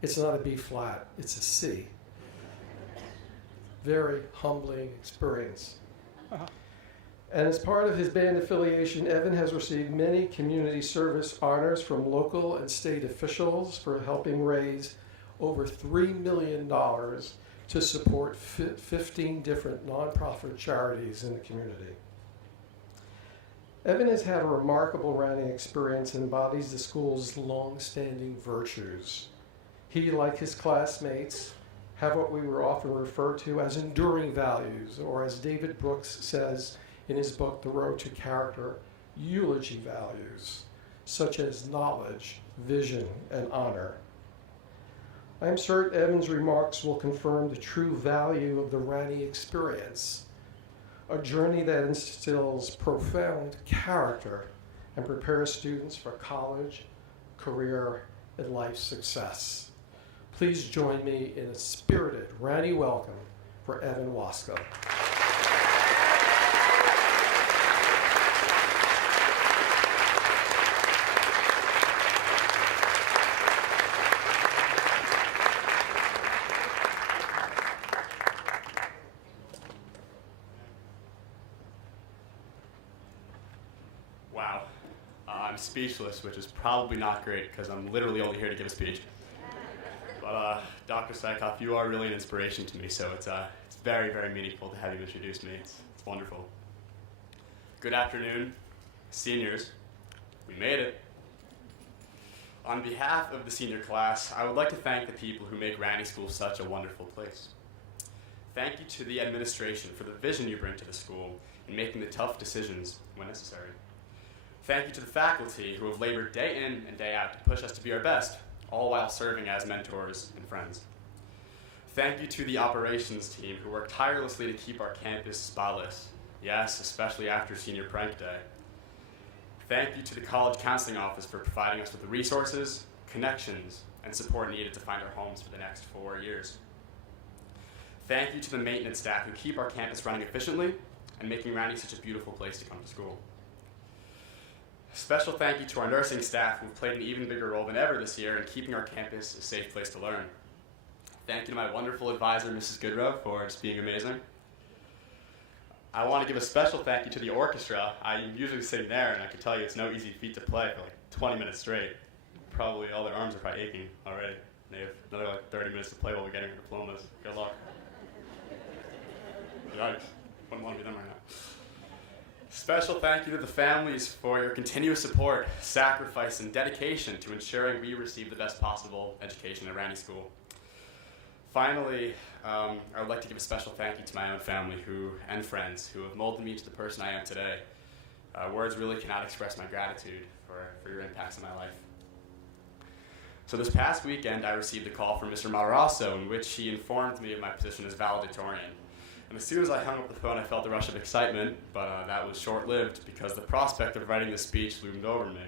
it's not a B flat, it's a C. Very humbling experience. And as part of his band affiliation, Evan has received many community service honors from local and state officials for helping raise over $3 million to support 15 different nonprofit charities in the community. Evan has had a remarkable Ranney experience and embodies the school's long-standing virtues. He, like his classmates, have what we were often referred to as enduring values, or as David Brooks says in his book, The Road to Character, eulogy values, such as knowledge, vision, and honor. I am certain Evan's remarks will confirm the true value of the Ranney experience, a journey that instills profound character and prepares students for college, career, and life success. Please join me in a spirited Ranney welcome for Evan Wasco. I'm speechless, which is probably not great because I'm literally only here to give a speech. But Dr. Sykoff, you are really an inspiration to me, so it's very, very meaningful to have you introduce me. It's wonderful. Good afternoon, seniors. We made it. On behalf of the senior class, I would like to thank the people who make Ranney School such a wonderful place. Thank you to the administration for the vision you bring to the school in making the tough decisions when necessary. Thank you to the faculty who have labored day in and day out to push us to be our best, all while serving as mentors and friends. Thank you to the operations team who work tirelessly to keep our campus spotless, yes, especially after senior prank day. Thank you to the college counseling office for providing us with the resources, connections, and support needed to find our homes for the next 4 years. Thank you to the maintenance staff who keep our campus running efficiently and making Ranney such a beautiful place to come to school. Special thank you to our nursing staff who have played an even bigger role than ever this year in keeping our campus a safe place to learn. Thank you to my wonderful advisor, Mrs. Goodrow, for just being amazing. I want to give a special thank you to the orchestra. I'm usually sitting there, and I can tell you it's no easy feat to play for like 20 minutes straight. Probably all their arms are probably aching already. They have another like 30 minutes to play while we're getting our diplomas. Good luck. Yikes. Wouldn't want to be them right now. Special thank you to the families for your continuous support, sacrifice, and dedication to ensuring we receive the best possible education at Ranney School. Finally, I would like to give a special thank you to my own family and friends who have molded me to the person I am today. Words really cannot express my gratitude for your impacts in my life. So this past weekend, I received a call from Mr. Malarasso in which he informed me of my position as Valedictorian. And as soon as I hung up the phone, I felt a rush of excitement, but that was short-lived because the prospect of writing the speech loomed over me.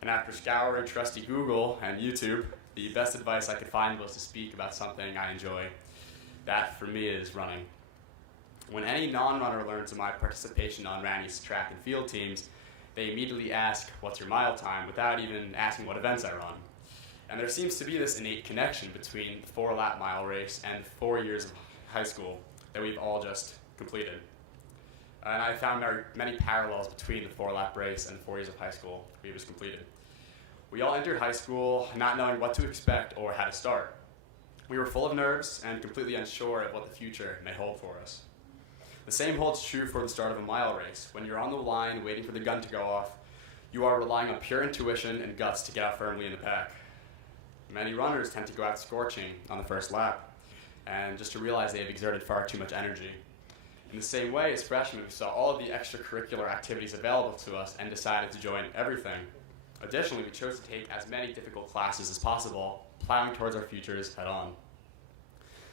And after scouring trusty Google and YouTube, the best advice I could find was to speak about something I enjoy. That, for me, is running. When any non-runner learns of my participation on Ranney's track and field teams, they immediately ask, "What's your mile time?" without even asking what events I run. And there seems to be this innate connection between the 4-lap mile race and 4 years of high school that we've all just completed. And I found many parallels between the 4-lap race and the 4 years of high school we just completed. We all entered high school not knowing what to expect or how to start. We were full of nerves and completely unsure of what the future may hold for us. The same holds true for the start of a mile race. When you're on the line waiting for the gun to go off, you are relying on pure intuition and guts to get out firmly in the pack. Many runners tend to go out scorching on the first lap, and just to realize they have exerted far too much energy. In the same way, as freshmen, we saw all of the extracurricular activities available to us and decided to join everything. Additionally, we chose to take as many difficult classes as possible, plowing towards our futures head on.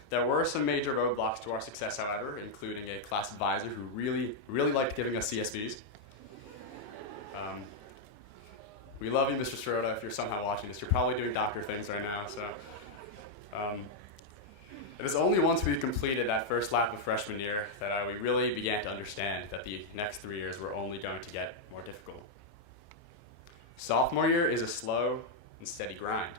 There were some major roadblocks to our success, however, including a class advisor who really liked giving us CSBs. We love you, Mr. Sirota. If you're somehow watching this, you're probably doing doctor things right now. So, it is only once we completed that first lap of freshman year that we really began to understand that the next 3 years were only going to get more difficult. Sophomore year is a slow and steady grind.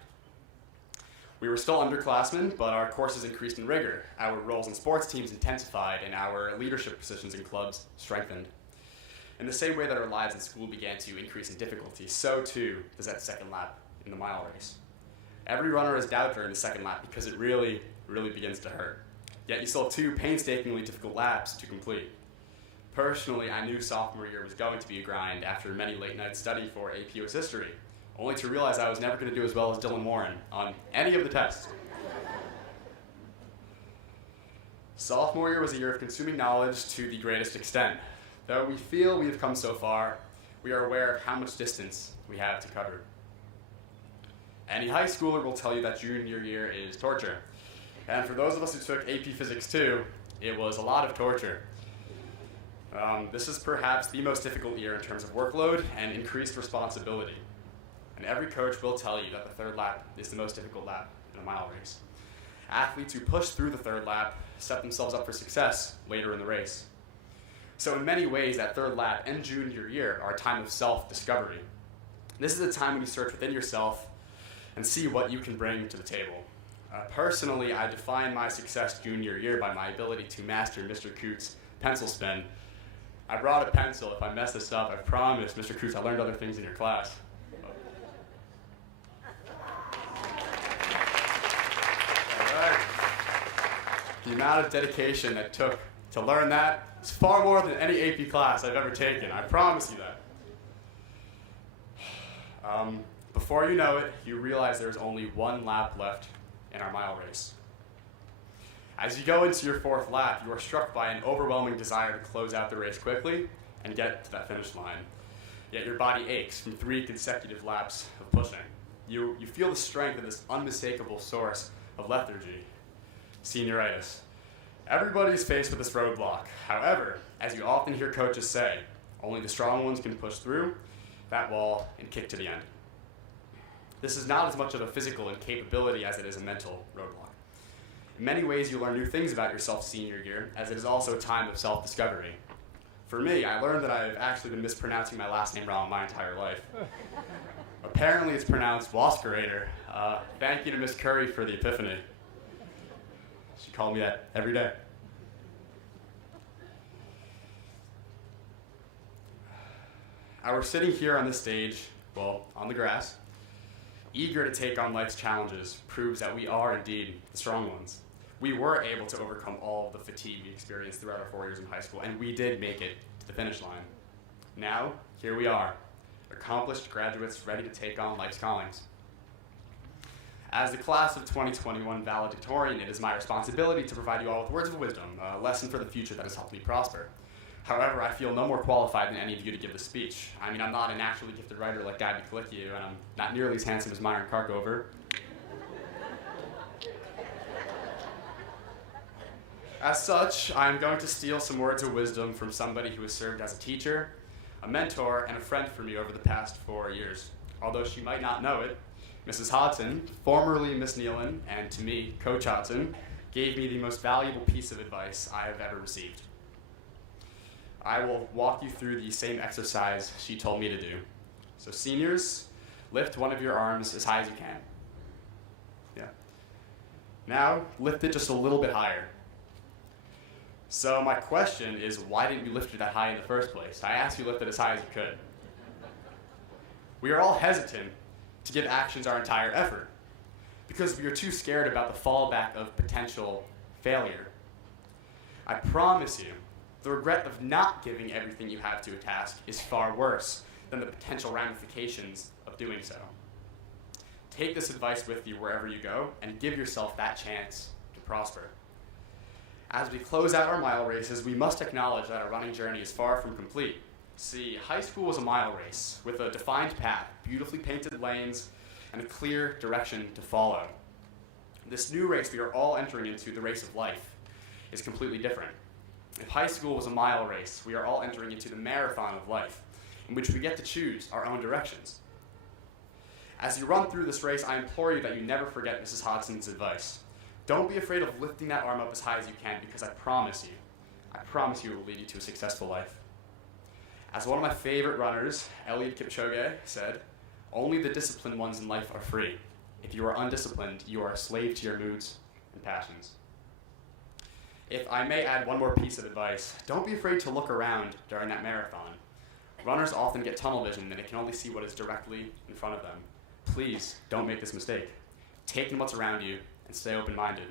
We were still underclassmen, but our courses increased in rigor. Our roles in sports teams intensified, and our leadership positions in clubs strengthened. In the same way that our lives in school began to increase in difficulty, so too does that second lap in the mile race. Every runner has doubt during the second lap because it really begins to hurt. Yet you still have 2 painstakingly difficult laps to complete. Personally, I knew sophomore year was going to be a grind after many late nights study for AP US History, only to realize I was never going to do as well as Dylan Warren on any of the tests. Sophomore year was a year of consuming knowledge to the greatest extent. Though we feel we have come so far, we are aware of how much distance we have to cover. Any high schooler will tell you that junior year is torture. And for those of us who took AP Physics 2, it was a lot of torture. This is perhaps the most difficult year in terms of workload and increased responsibility. And every coach will tell you that the third lap is the most difficult lap in a mile race. Athletes who push through the third lap set themselves up for success later in the race. So in many ways, that third lap and junior year are a time of self-discovery. This is a time when you search within yourself and see what you can bring to the table. Personally, I define my success junior year by my ability to master Mr. Coots' pencil spin. I brought a pencil. If I mess this up, I promise, Mr. Coots, I learned other things in your class. All right. The amount of dedication that took to learn that is far more than any AP class I've ever taken. I promise you that. Before you know it, you realize there's only 1 lap left in our mile race. As you go into your 4th lap, you are struck by an overwhelming desire to close out the race quickly and get to that finish line. Yet your body aches from 3 consecutive laps of pushing. You feel the strength of this unmistakable source of lethargy, senioritis. Everybody is faced with this roadblock. However, as you often hear coaches say, only the strong ones can push through that wall and kick to the end. This is not as much of a physical incapability as it is a mental roadblock. In many ways, you learn new things about yourself senior year, as it is also a time of self-discovery. For me, I learned that I've actually been mispronouncing my last name wrong my entire life. Apparently, it's pronounced Waskerator. Thank you to Miss Curry for the epiphany. She called me that every day. I was sitting here on this stage, well, on the grass, eager to take on life's challenges, proves that we are indeed the strong ones. We were able to overcome all of the fatigue we experienced throughout our 4 years in high school, and we did make it to the finish line. Now, here we are, accomplished graduates ready to take on life's callings. As the class of 2021 valedictorian, it is my responsibility to provide you all with words of wisdom, a lesson for the future that has helped me prosper. However, I feel no more qualified than any of you to give this speech. I mean, I'm not a naturally gifted writer like Gabby Kalicki, and I'm not nearly as handsome as Myron Karkover. As such, I'm going to steal some words of wisdom from somebody who has served as a teacher, a mentor, and a friend for me over the past 4 years. Although she might not know it, Mrs. Hodson, formerly Miss Nealon, and to me, Coach Hodson, gave me the most valuable piece of advice I have ever received. I will walk you through the same exercise she told me to do. So seniors, lift one of your arms as high as you can. Yeah. Now, lift it just a little bit higher. So my question is, why didn't you lift it that high in the first place? I asked you to lift it as high as you could. We are all hesitant to give actions our entire effort. because we are too scared about the fallback of potential failure. I promise you, the regret of not giving everything you have to a task is far worse than the potential ramifications of doing so. Take this advice with you wherever you go and give yourself that chance to prosper. As we close out our mile races, we must acknowledge that our running journey is far from complete. See, high school was a mile race with a defined path, beautifully painted lanes, and a clear direction to follow. This new race we are all entering into, the race of life, is completely different. If high school was a mile race, we are all entering into the marathon of life, in which we get to choose our own directions. As you run through this race, I implore you that you never forget Mrs. Hodson's advice. Don't be afraid of lifting that arm up as high as you can, because I promise you it will lead you to a successful life. As one of my favorite runners, Eliud Kipchoge, said, "Only the disciplined ones in life are free. If you are undisciplined, you are a slave to your moods and passions." If I may add one more piece of advice, don't be afraid to look around during that marathon. Runners often get tunnel vision and they can only see what is directly in front of them. Please don't make this mistake. Take in what's around you and stay open-minded.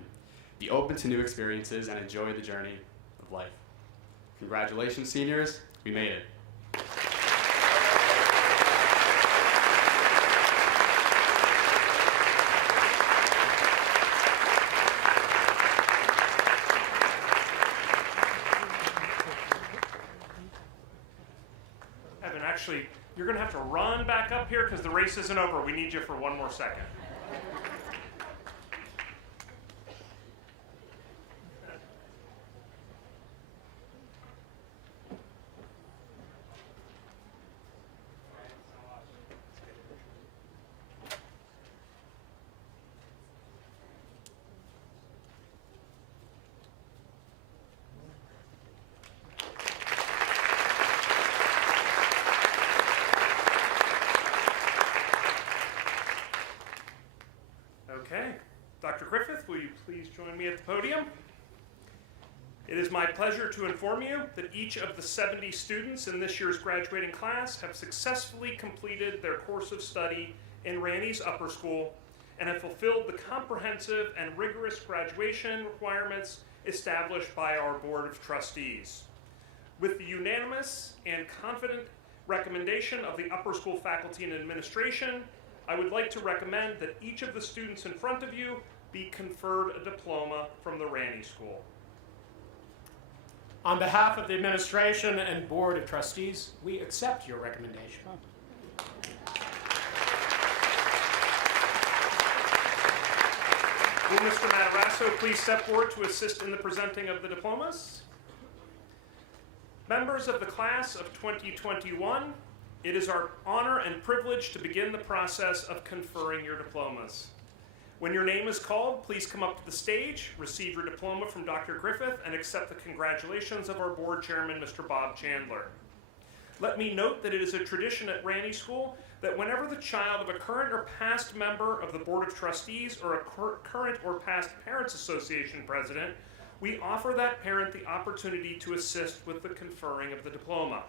Be open to new experiences and enjoy the journey of life. Congratulations, seniors. We made it. Evan, actually, you're going to have to run back up here because the race isn't over. We need you for one more second. Okay. Dr. Griffith, will you please join me at the podium? It is my pleasure to inform you that each of the 70 students in this year's graduating class have successfully completed their course of study in Ranney's upper school and have fulfilled the comprehensive and rigorous graduation requirements established by our Board of Trustees. With the unanimous and confident recommendation of the upper school faculty and administration, I would like to recommend that each of the students in front of you be conferred a diploma from the Ranney School. On behalf of the administration and Board of Trustees, we accept your recommendation. Will Mr. Matarasso please step forward to assist in the presenting of the diplomas? Members of the class of 2021, it is our honor and privilege to begin the process of conferring your diplomas. When your name is called, please come up to the stage, receive your diploma from Dr. Griffith, and accept the congratulations of our board chairman, Mr. Bob Chandler. Let me note that it is a tradition at Ranney School that whenever the child of a current or past member of the Board of Trustees or a current or past Parents Association president, we offer that parent the opportunity to assist with the conferring of the diploma.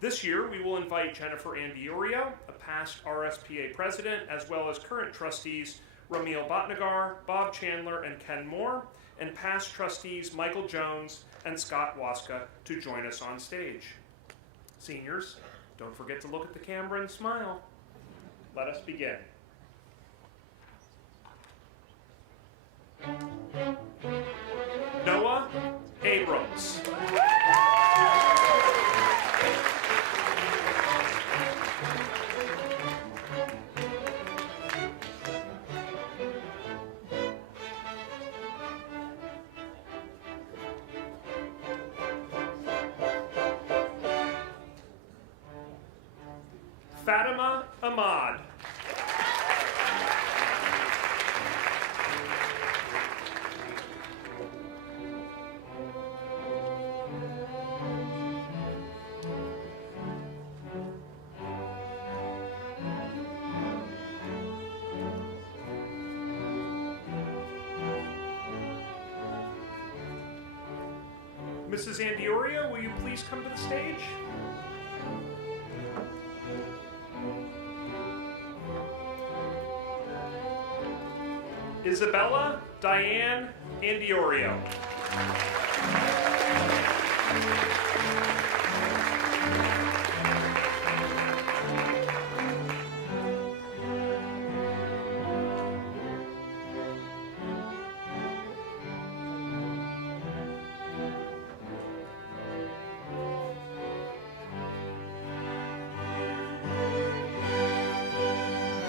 This year, we will invite Jennifer Andiorio, a past RSPA president, as well as current trustees Ramil Bhatnagar, Bob Chandler, and Ken Moore, and past trustees Michael Jones and Scott Waska to join us on stage. Seniors, don't forget to look at the camera and smile. Let us begin. Noah Abrams. Fatima Ahmad. Mrs. Andiorio, will you please come to the stage? Isabella Diane Andiorio.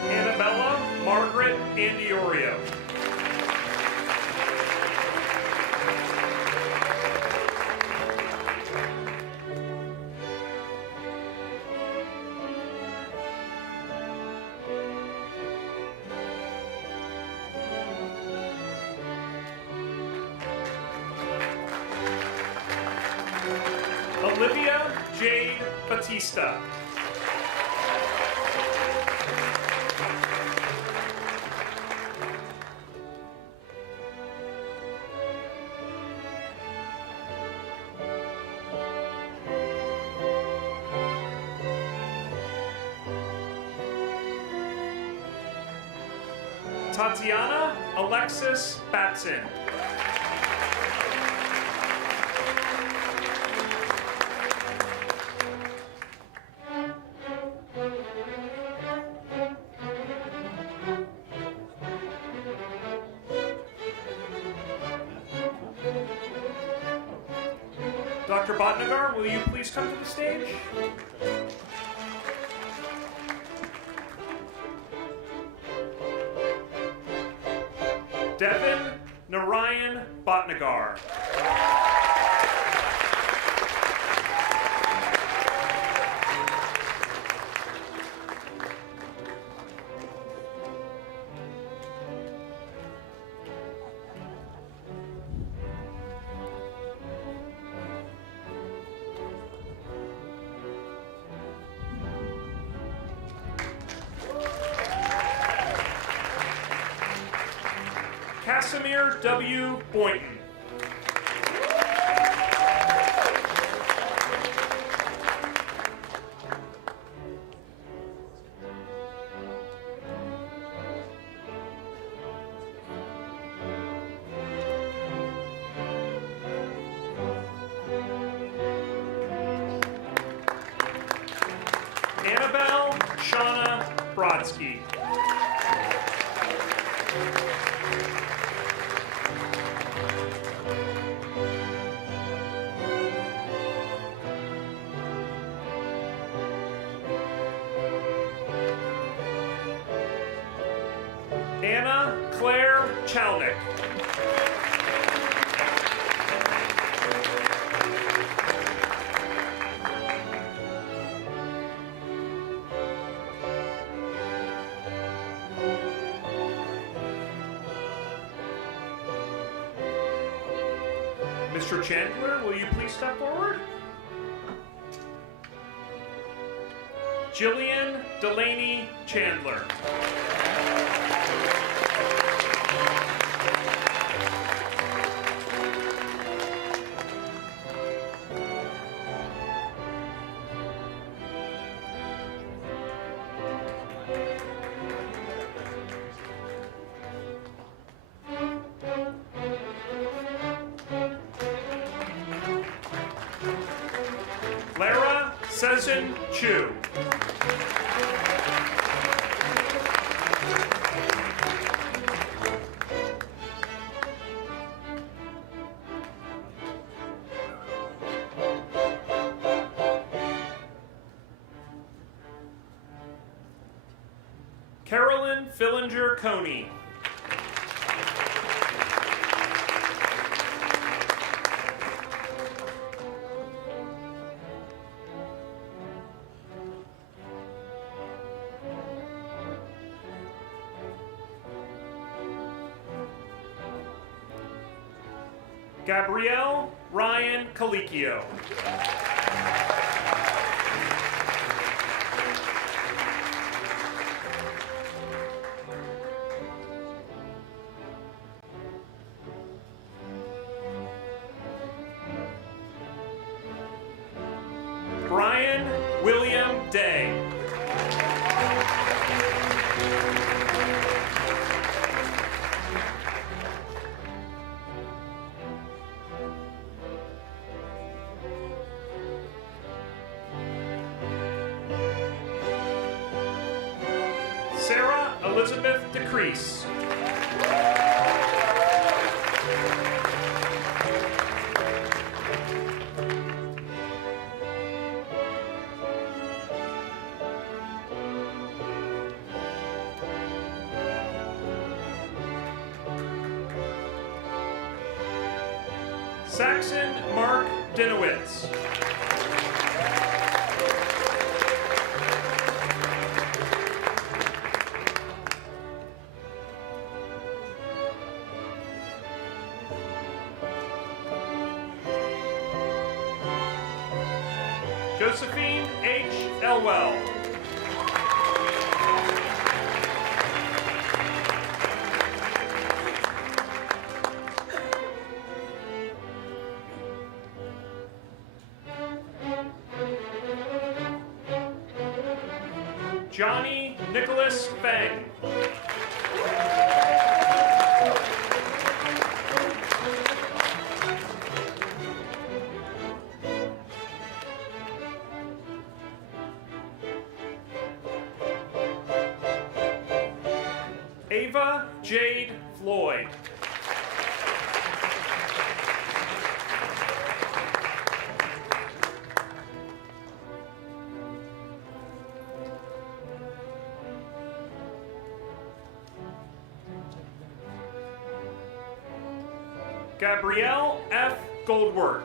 Annabella Margaret Andiorio. Olivia Jade Batista. Tatiana Alexis Batson. Dr. Bhatnagar, will you please come to the stage? Devin Narayan Bhatnagar. Casimir W. Boynton. Annabelle Shauna Brodsky. Anna Claire Chalnick. Mr. Chandler, will you please step forward? Jillian Delaney Chandler. Lara Sezin Chu. Carolyn Fillinger Coney. Gabrielle Ryan Colicchio. Brian William Day. Reese. Saxon Mark Dinowitz. Josephine H. Elwell. Johnny Nicholas Feng. Ava Jade Floyd. Gabrielle F. Goldworth.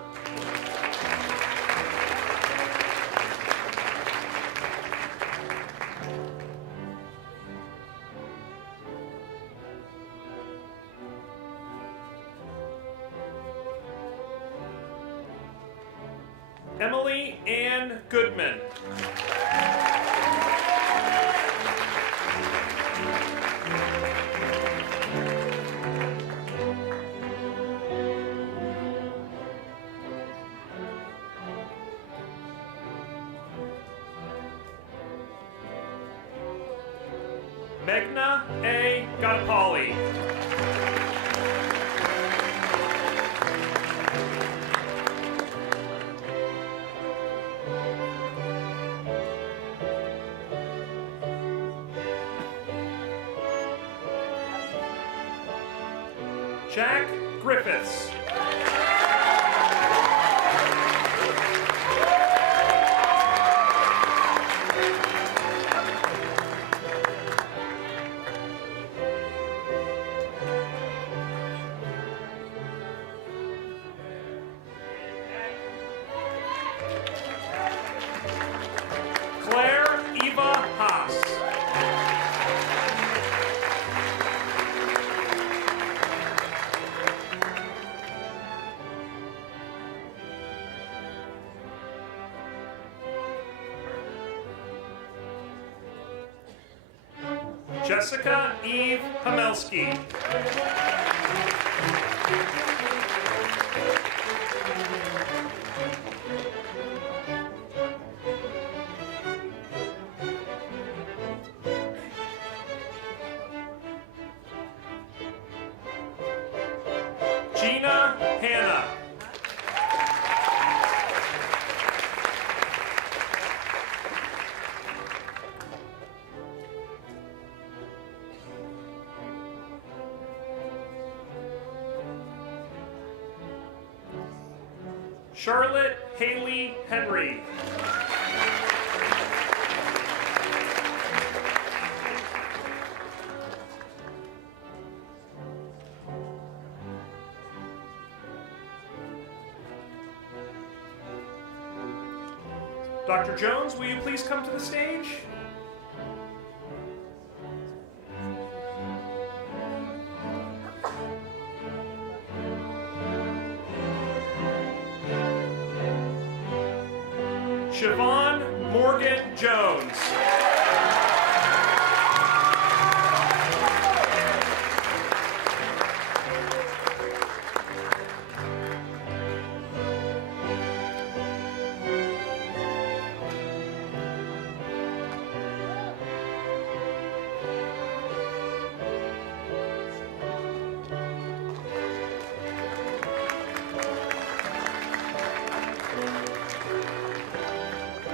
Emily Ann Goodman. Meghna A. Gadapalli. Jack Griffiths. Claire Eva Haas. Jessica Eve Hamelski. Gina Hanna. Charlotte Haley Henry. Dr. Jones, will you please come to the stage? Siobhan Morgan Jones.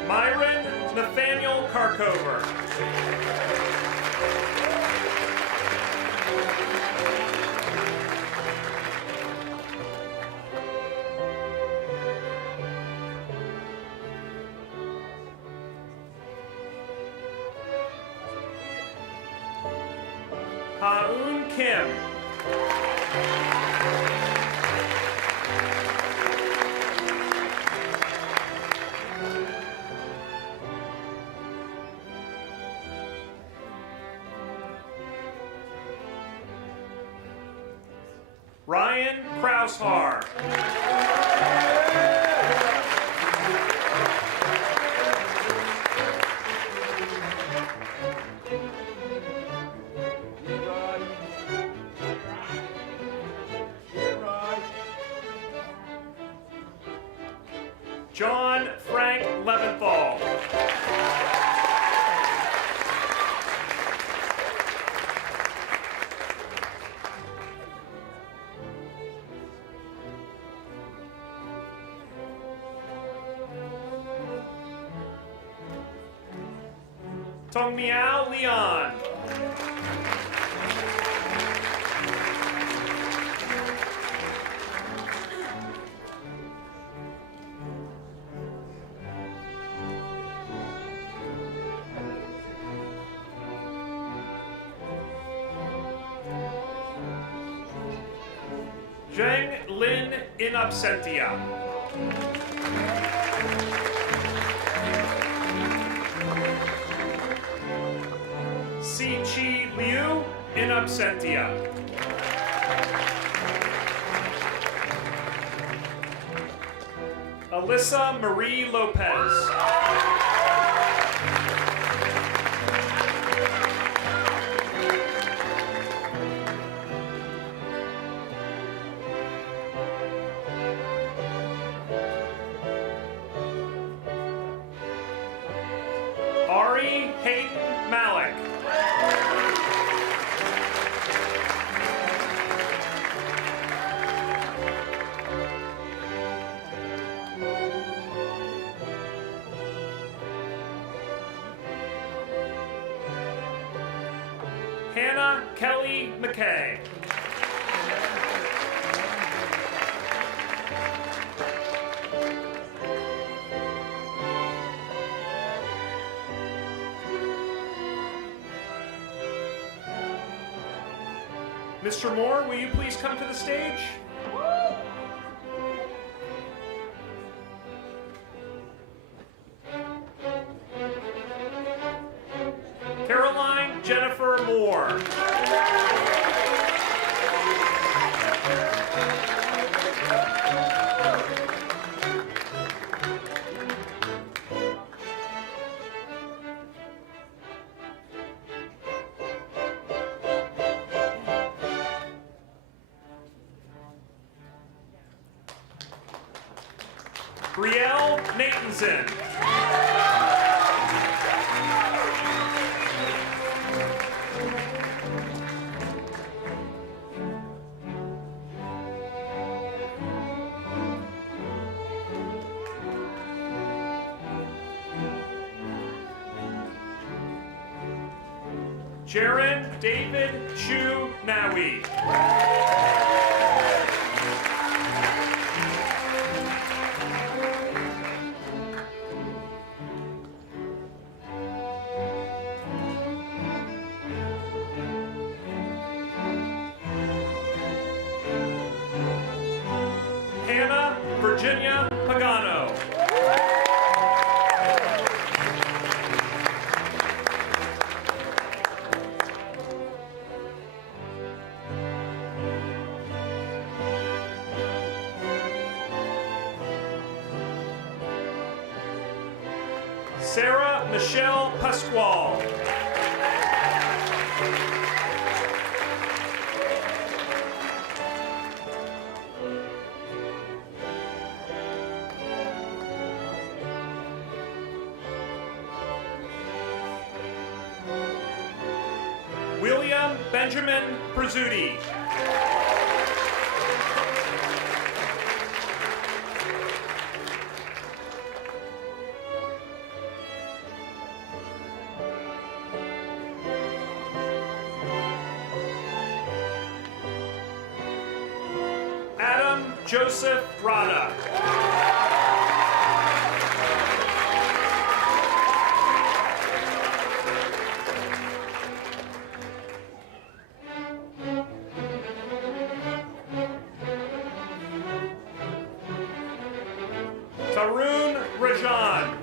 Myron Nathaniel Carcover. Ha-Eun Kim. Ryan Kraushar. John Frank Leventhal. Tong Miao Leon. Zheng Lin in absentia. Si Chi Liu in absentia. Alyssa Marie Lopez. Ari Hayden Malik. Hannah Kelly McKay. Mr. Moore, will you please come to the stage? Caroline Jennifer Moore. Brielle Natanson. Jaron David Chu Nawi. Hannah Virginia Pagano. Sarah Michelle Pasquale. William Benjamin Prezzuti. Adam Joseph Rada. Tarun Rajan.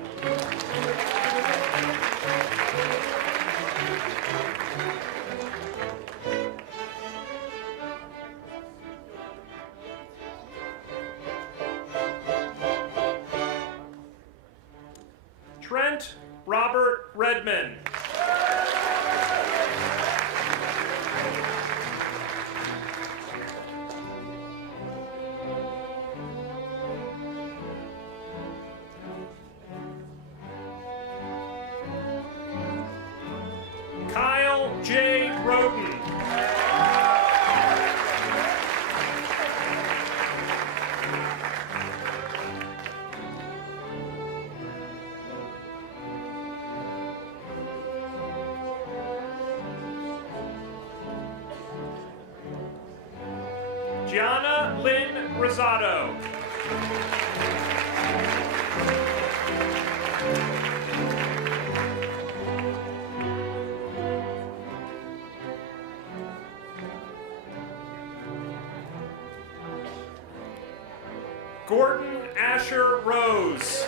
Trent Robert Redman. Kyle J. Roden. Gianna Lynn Rosado. Gordon Asher Rose.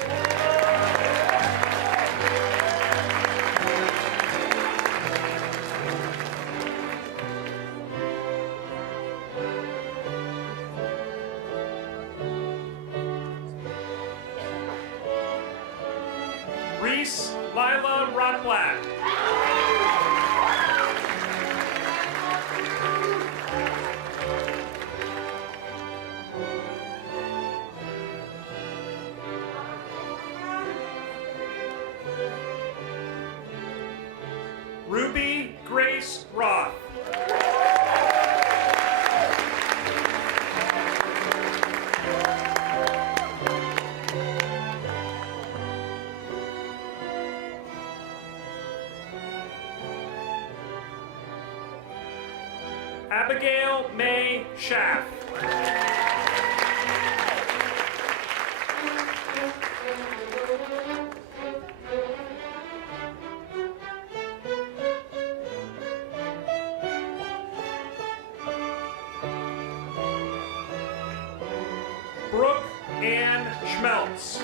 Reese Lila Rotblatt. Ruby Grace Roth. Abigail May Schaff. Brooke Ann Schmeltz.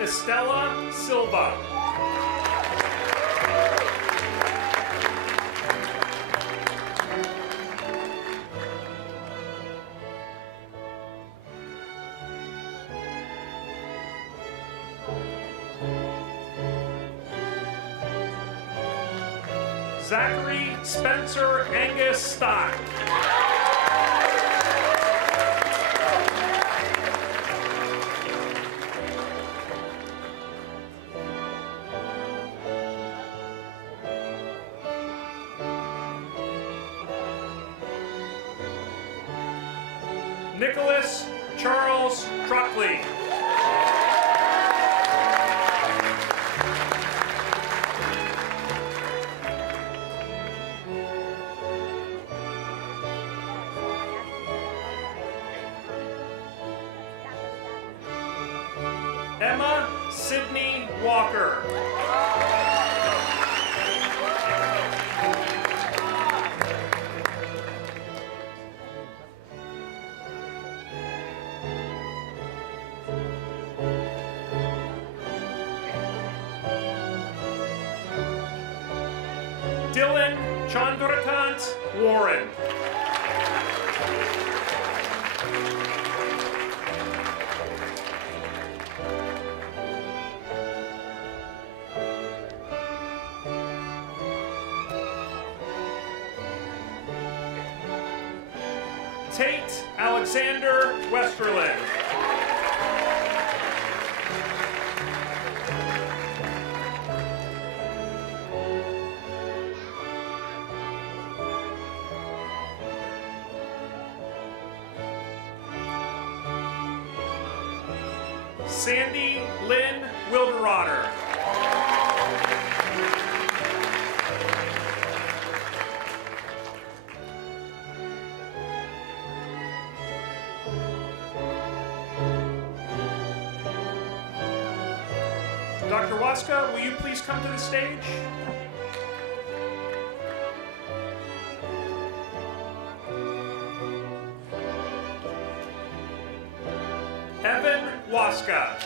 Estella Silva. Zachary Spencer Angus Stock. Nicholas Charles Truckley. Emma Sydney Walker. Dylan Chandrakant Warren. Tate Alexander Westerlin. Sandy Lynn Wilderotter. Dr. Waska, will you please come to the stage? Evan Waska.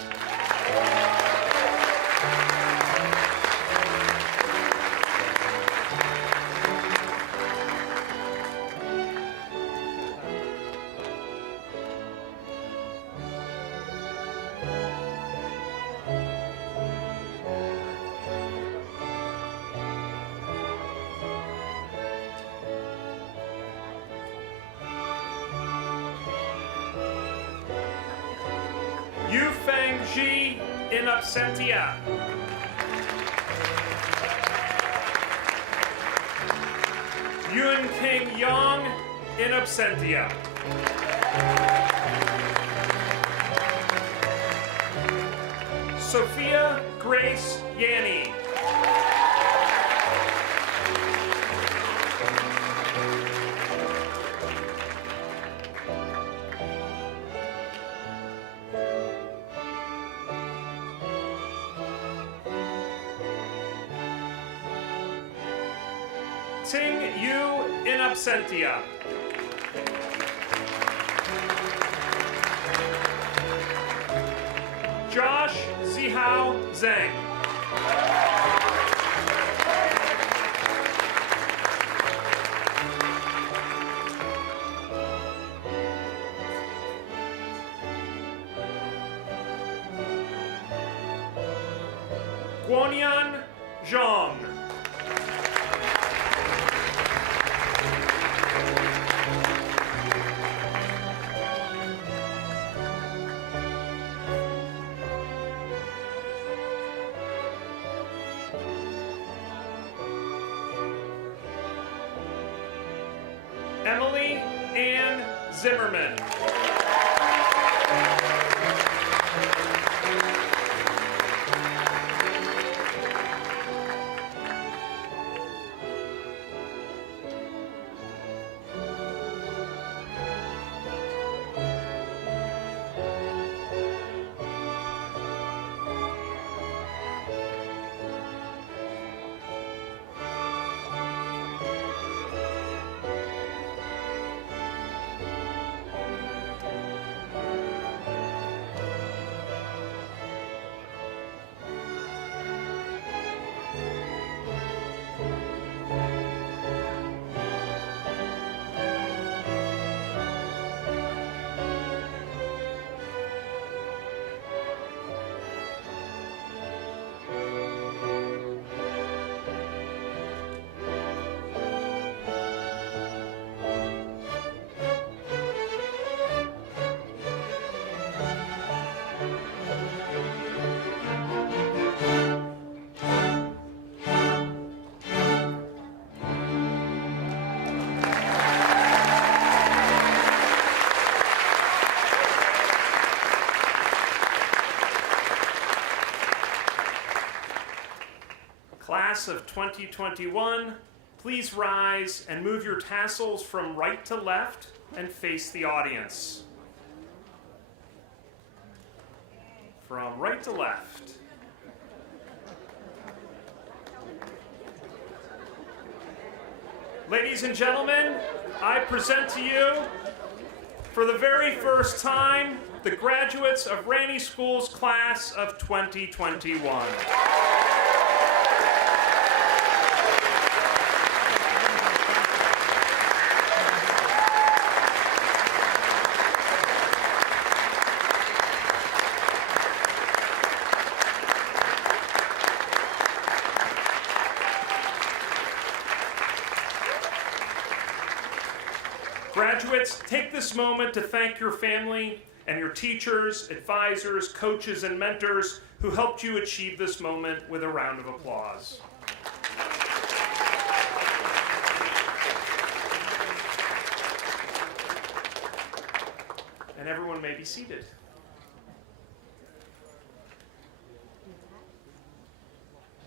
Yufeng Ji in absentia. Yun King Yang in absentia. Sophia Grace Yanni. Ting Yu in absentia. Josh Zihao Zhang. Guanyan Zhang. Emily Ann Zimmerman. Class of 2021, please rise and move your tassels from right to left and face the audience. From right to left. Ladies and gentlemen, I present to you, for the very first time, the graduates of Ranney School's class of 2021. Graduates, take this moment to thank your family and your teachers, advisors, coaches, and mentors who helped you achieve this moment with a round of applause. And everyone may be seated.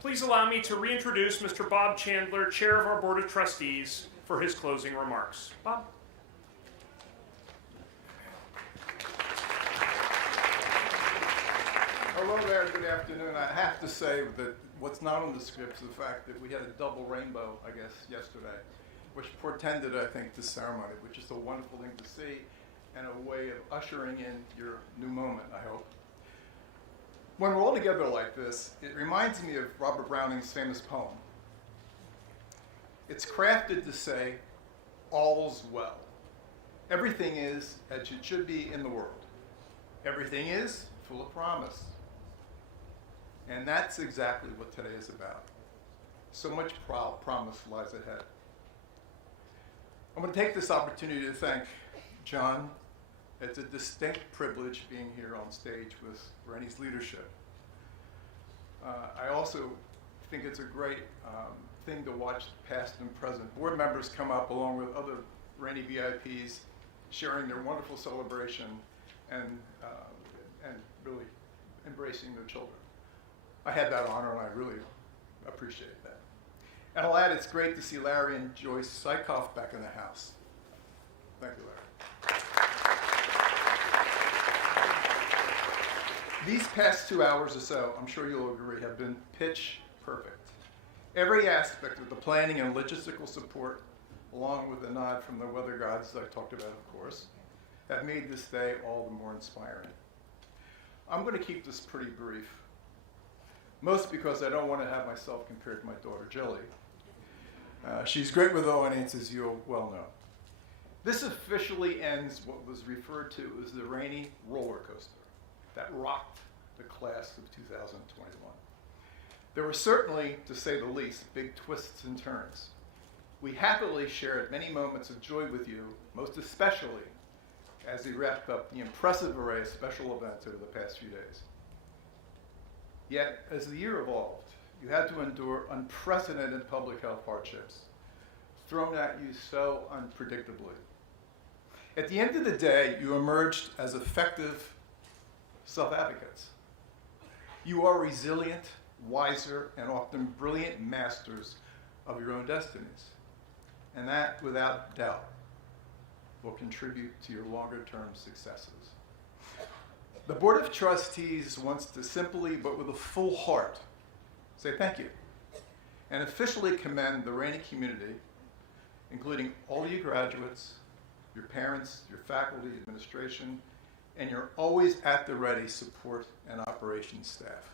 Please allow me to reintroduce Mr. Bob Chandler, Chair of our Board of Trustees, for his closing remarks. Bob. Hello there, good afternoon. I have to say that what's not on the script is the fact that we had a double rainbow, I guess, yesterday, which portended, I think, this ceremony, which is a wonderful thing to see and a way of ushering in your new moment, I hope. When we're all together like this, it reminds me of Robert Browning's famous poem. It's crafted to say, all's well. Everything is as it should be in the world. Everything is full of promise. And that's exactly what today is about. So much promise lies ahead. I'm going to take this opportunity to thank John. It's a distinct privilege being here on stage with Ranney's leadership. I also think it's a great thing to watch past and present board members come up along with other Ranney VIPs, sharing their wonderful celebration and really embracing their children. I had that honor and I really appreciate that. And I'll add, it's great to see Larry and Joyce Sykoff back in the house. Thank you, Larry. These past 2 hours or so, I'm sure you'll agree, have been pitch perfect. Every aspect of the planning and logistical support, along with the nod from the weather gods that I talked about, of course, have made this day all the more inspiring. I'm going to keep this pretty brief, most because I don't want to have myself compared to my daughter, Jilly. She's great with O&Ts, as you well know. This officially ends what was referred to as the Ranney roller coaster that rocked the class of 2021. There were certainly, to say the least, big twists and turns. We happily shared many moments of joy with you, most especially as we wrapped up the impressive array of special events over the past few days. Yet, as the year evolved, you had to endure unprecedented public health hardships, thrown at you so unpredictably. At the end of the day, you emerged as effective self-advocates. You are resilient, wiser, and often brilliant masters of your own destinies. And that, without doubt, will contribute to your longer-term successes. The Board of Trustees wants to simply, but with a full heart, say thank you and officially commend the Ranney community, including all you graduates, your parents, your faculty, administration, and your always at the ready support and operations staff.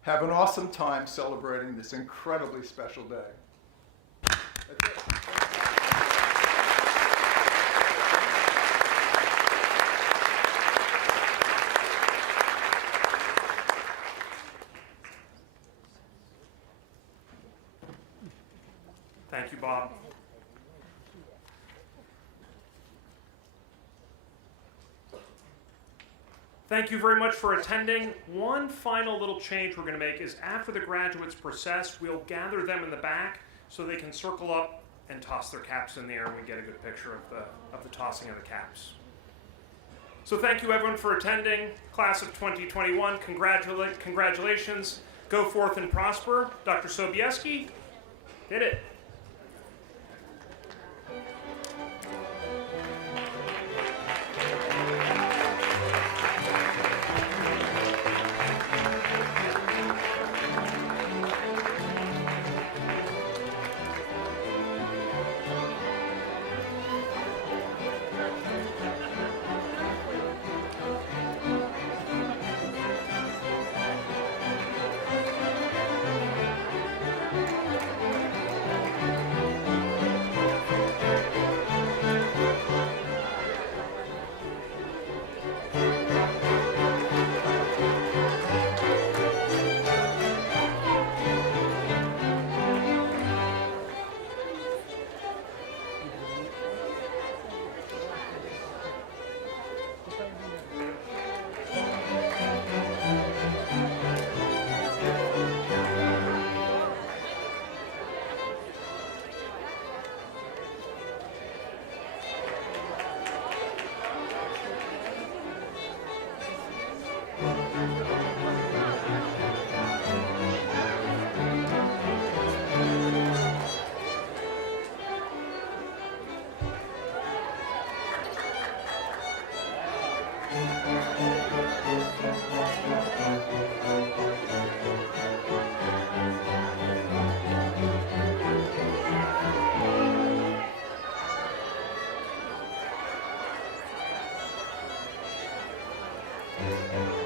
Have an awesome time celebrating this incredibly special day. That's it. Thank you, Bob. Thank you very much for attending. One final little change we're going to make is after the graduates process, we'll gather them in the back so they can circle up and toss their caps in the air and we get a good picture of the tossing of the caps. So thank you everyone for attending. Class of 2021, congratulations. Go forth and prosper. Dr. Sobieski, did it. Thank you.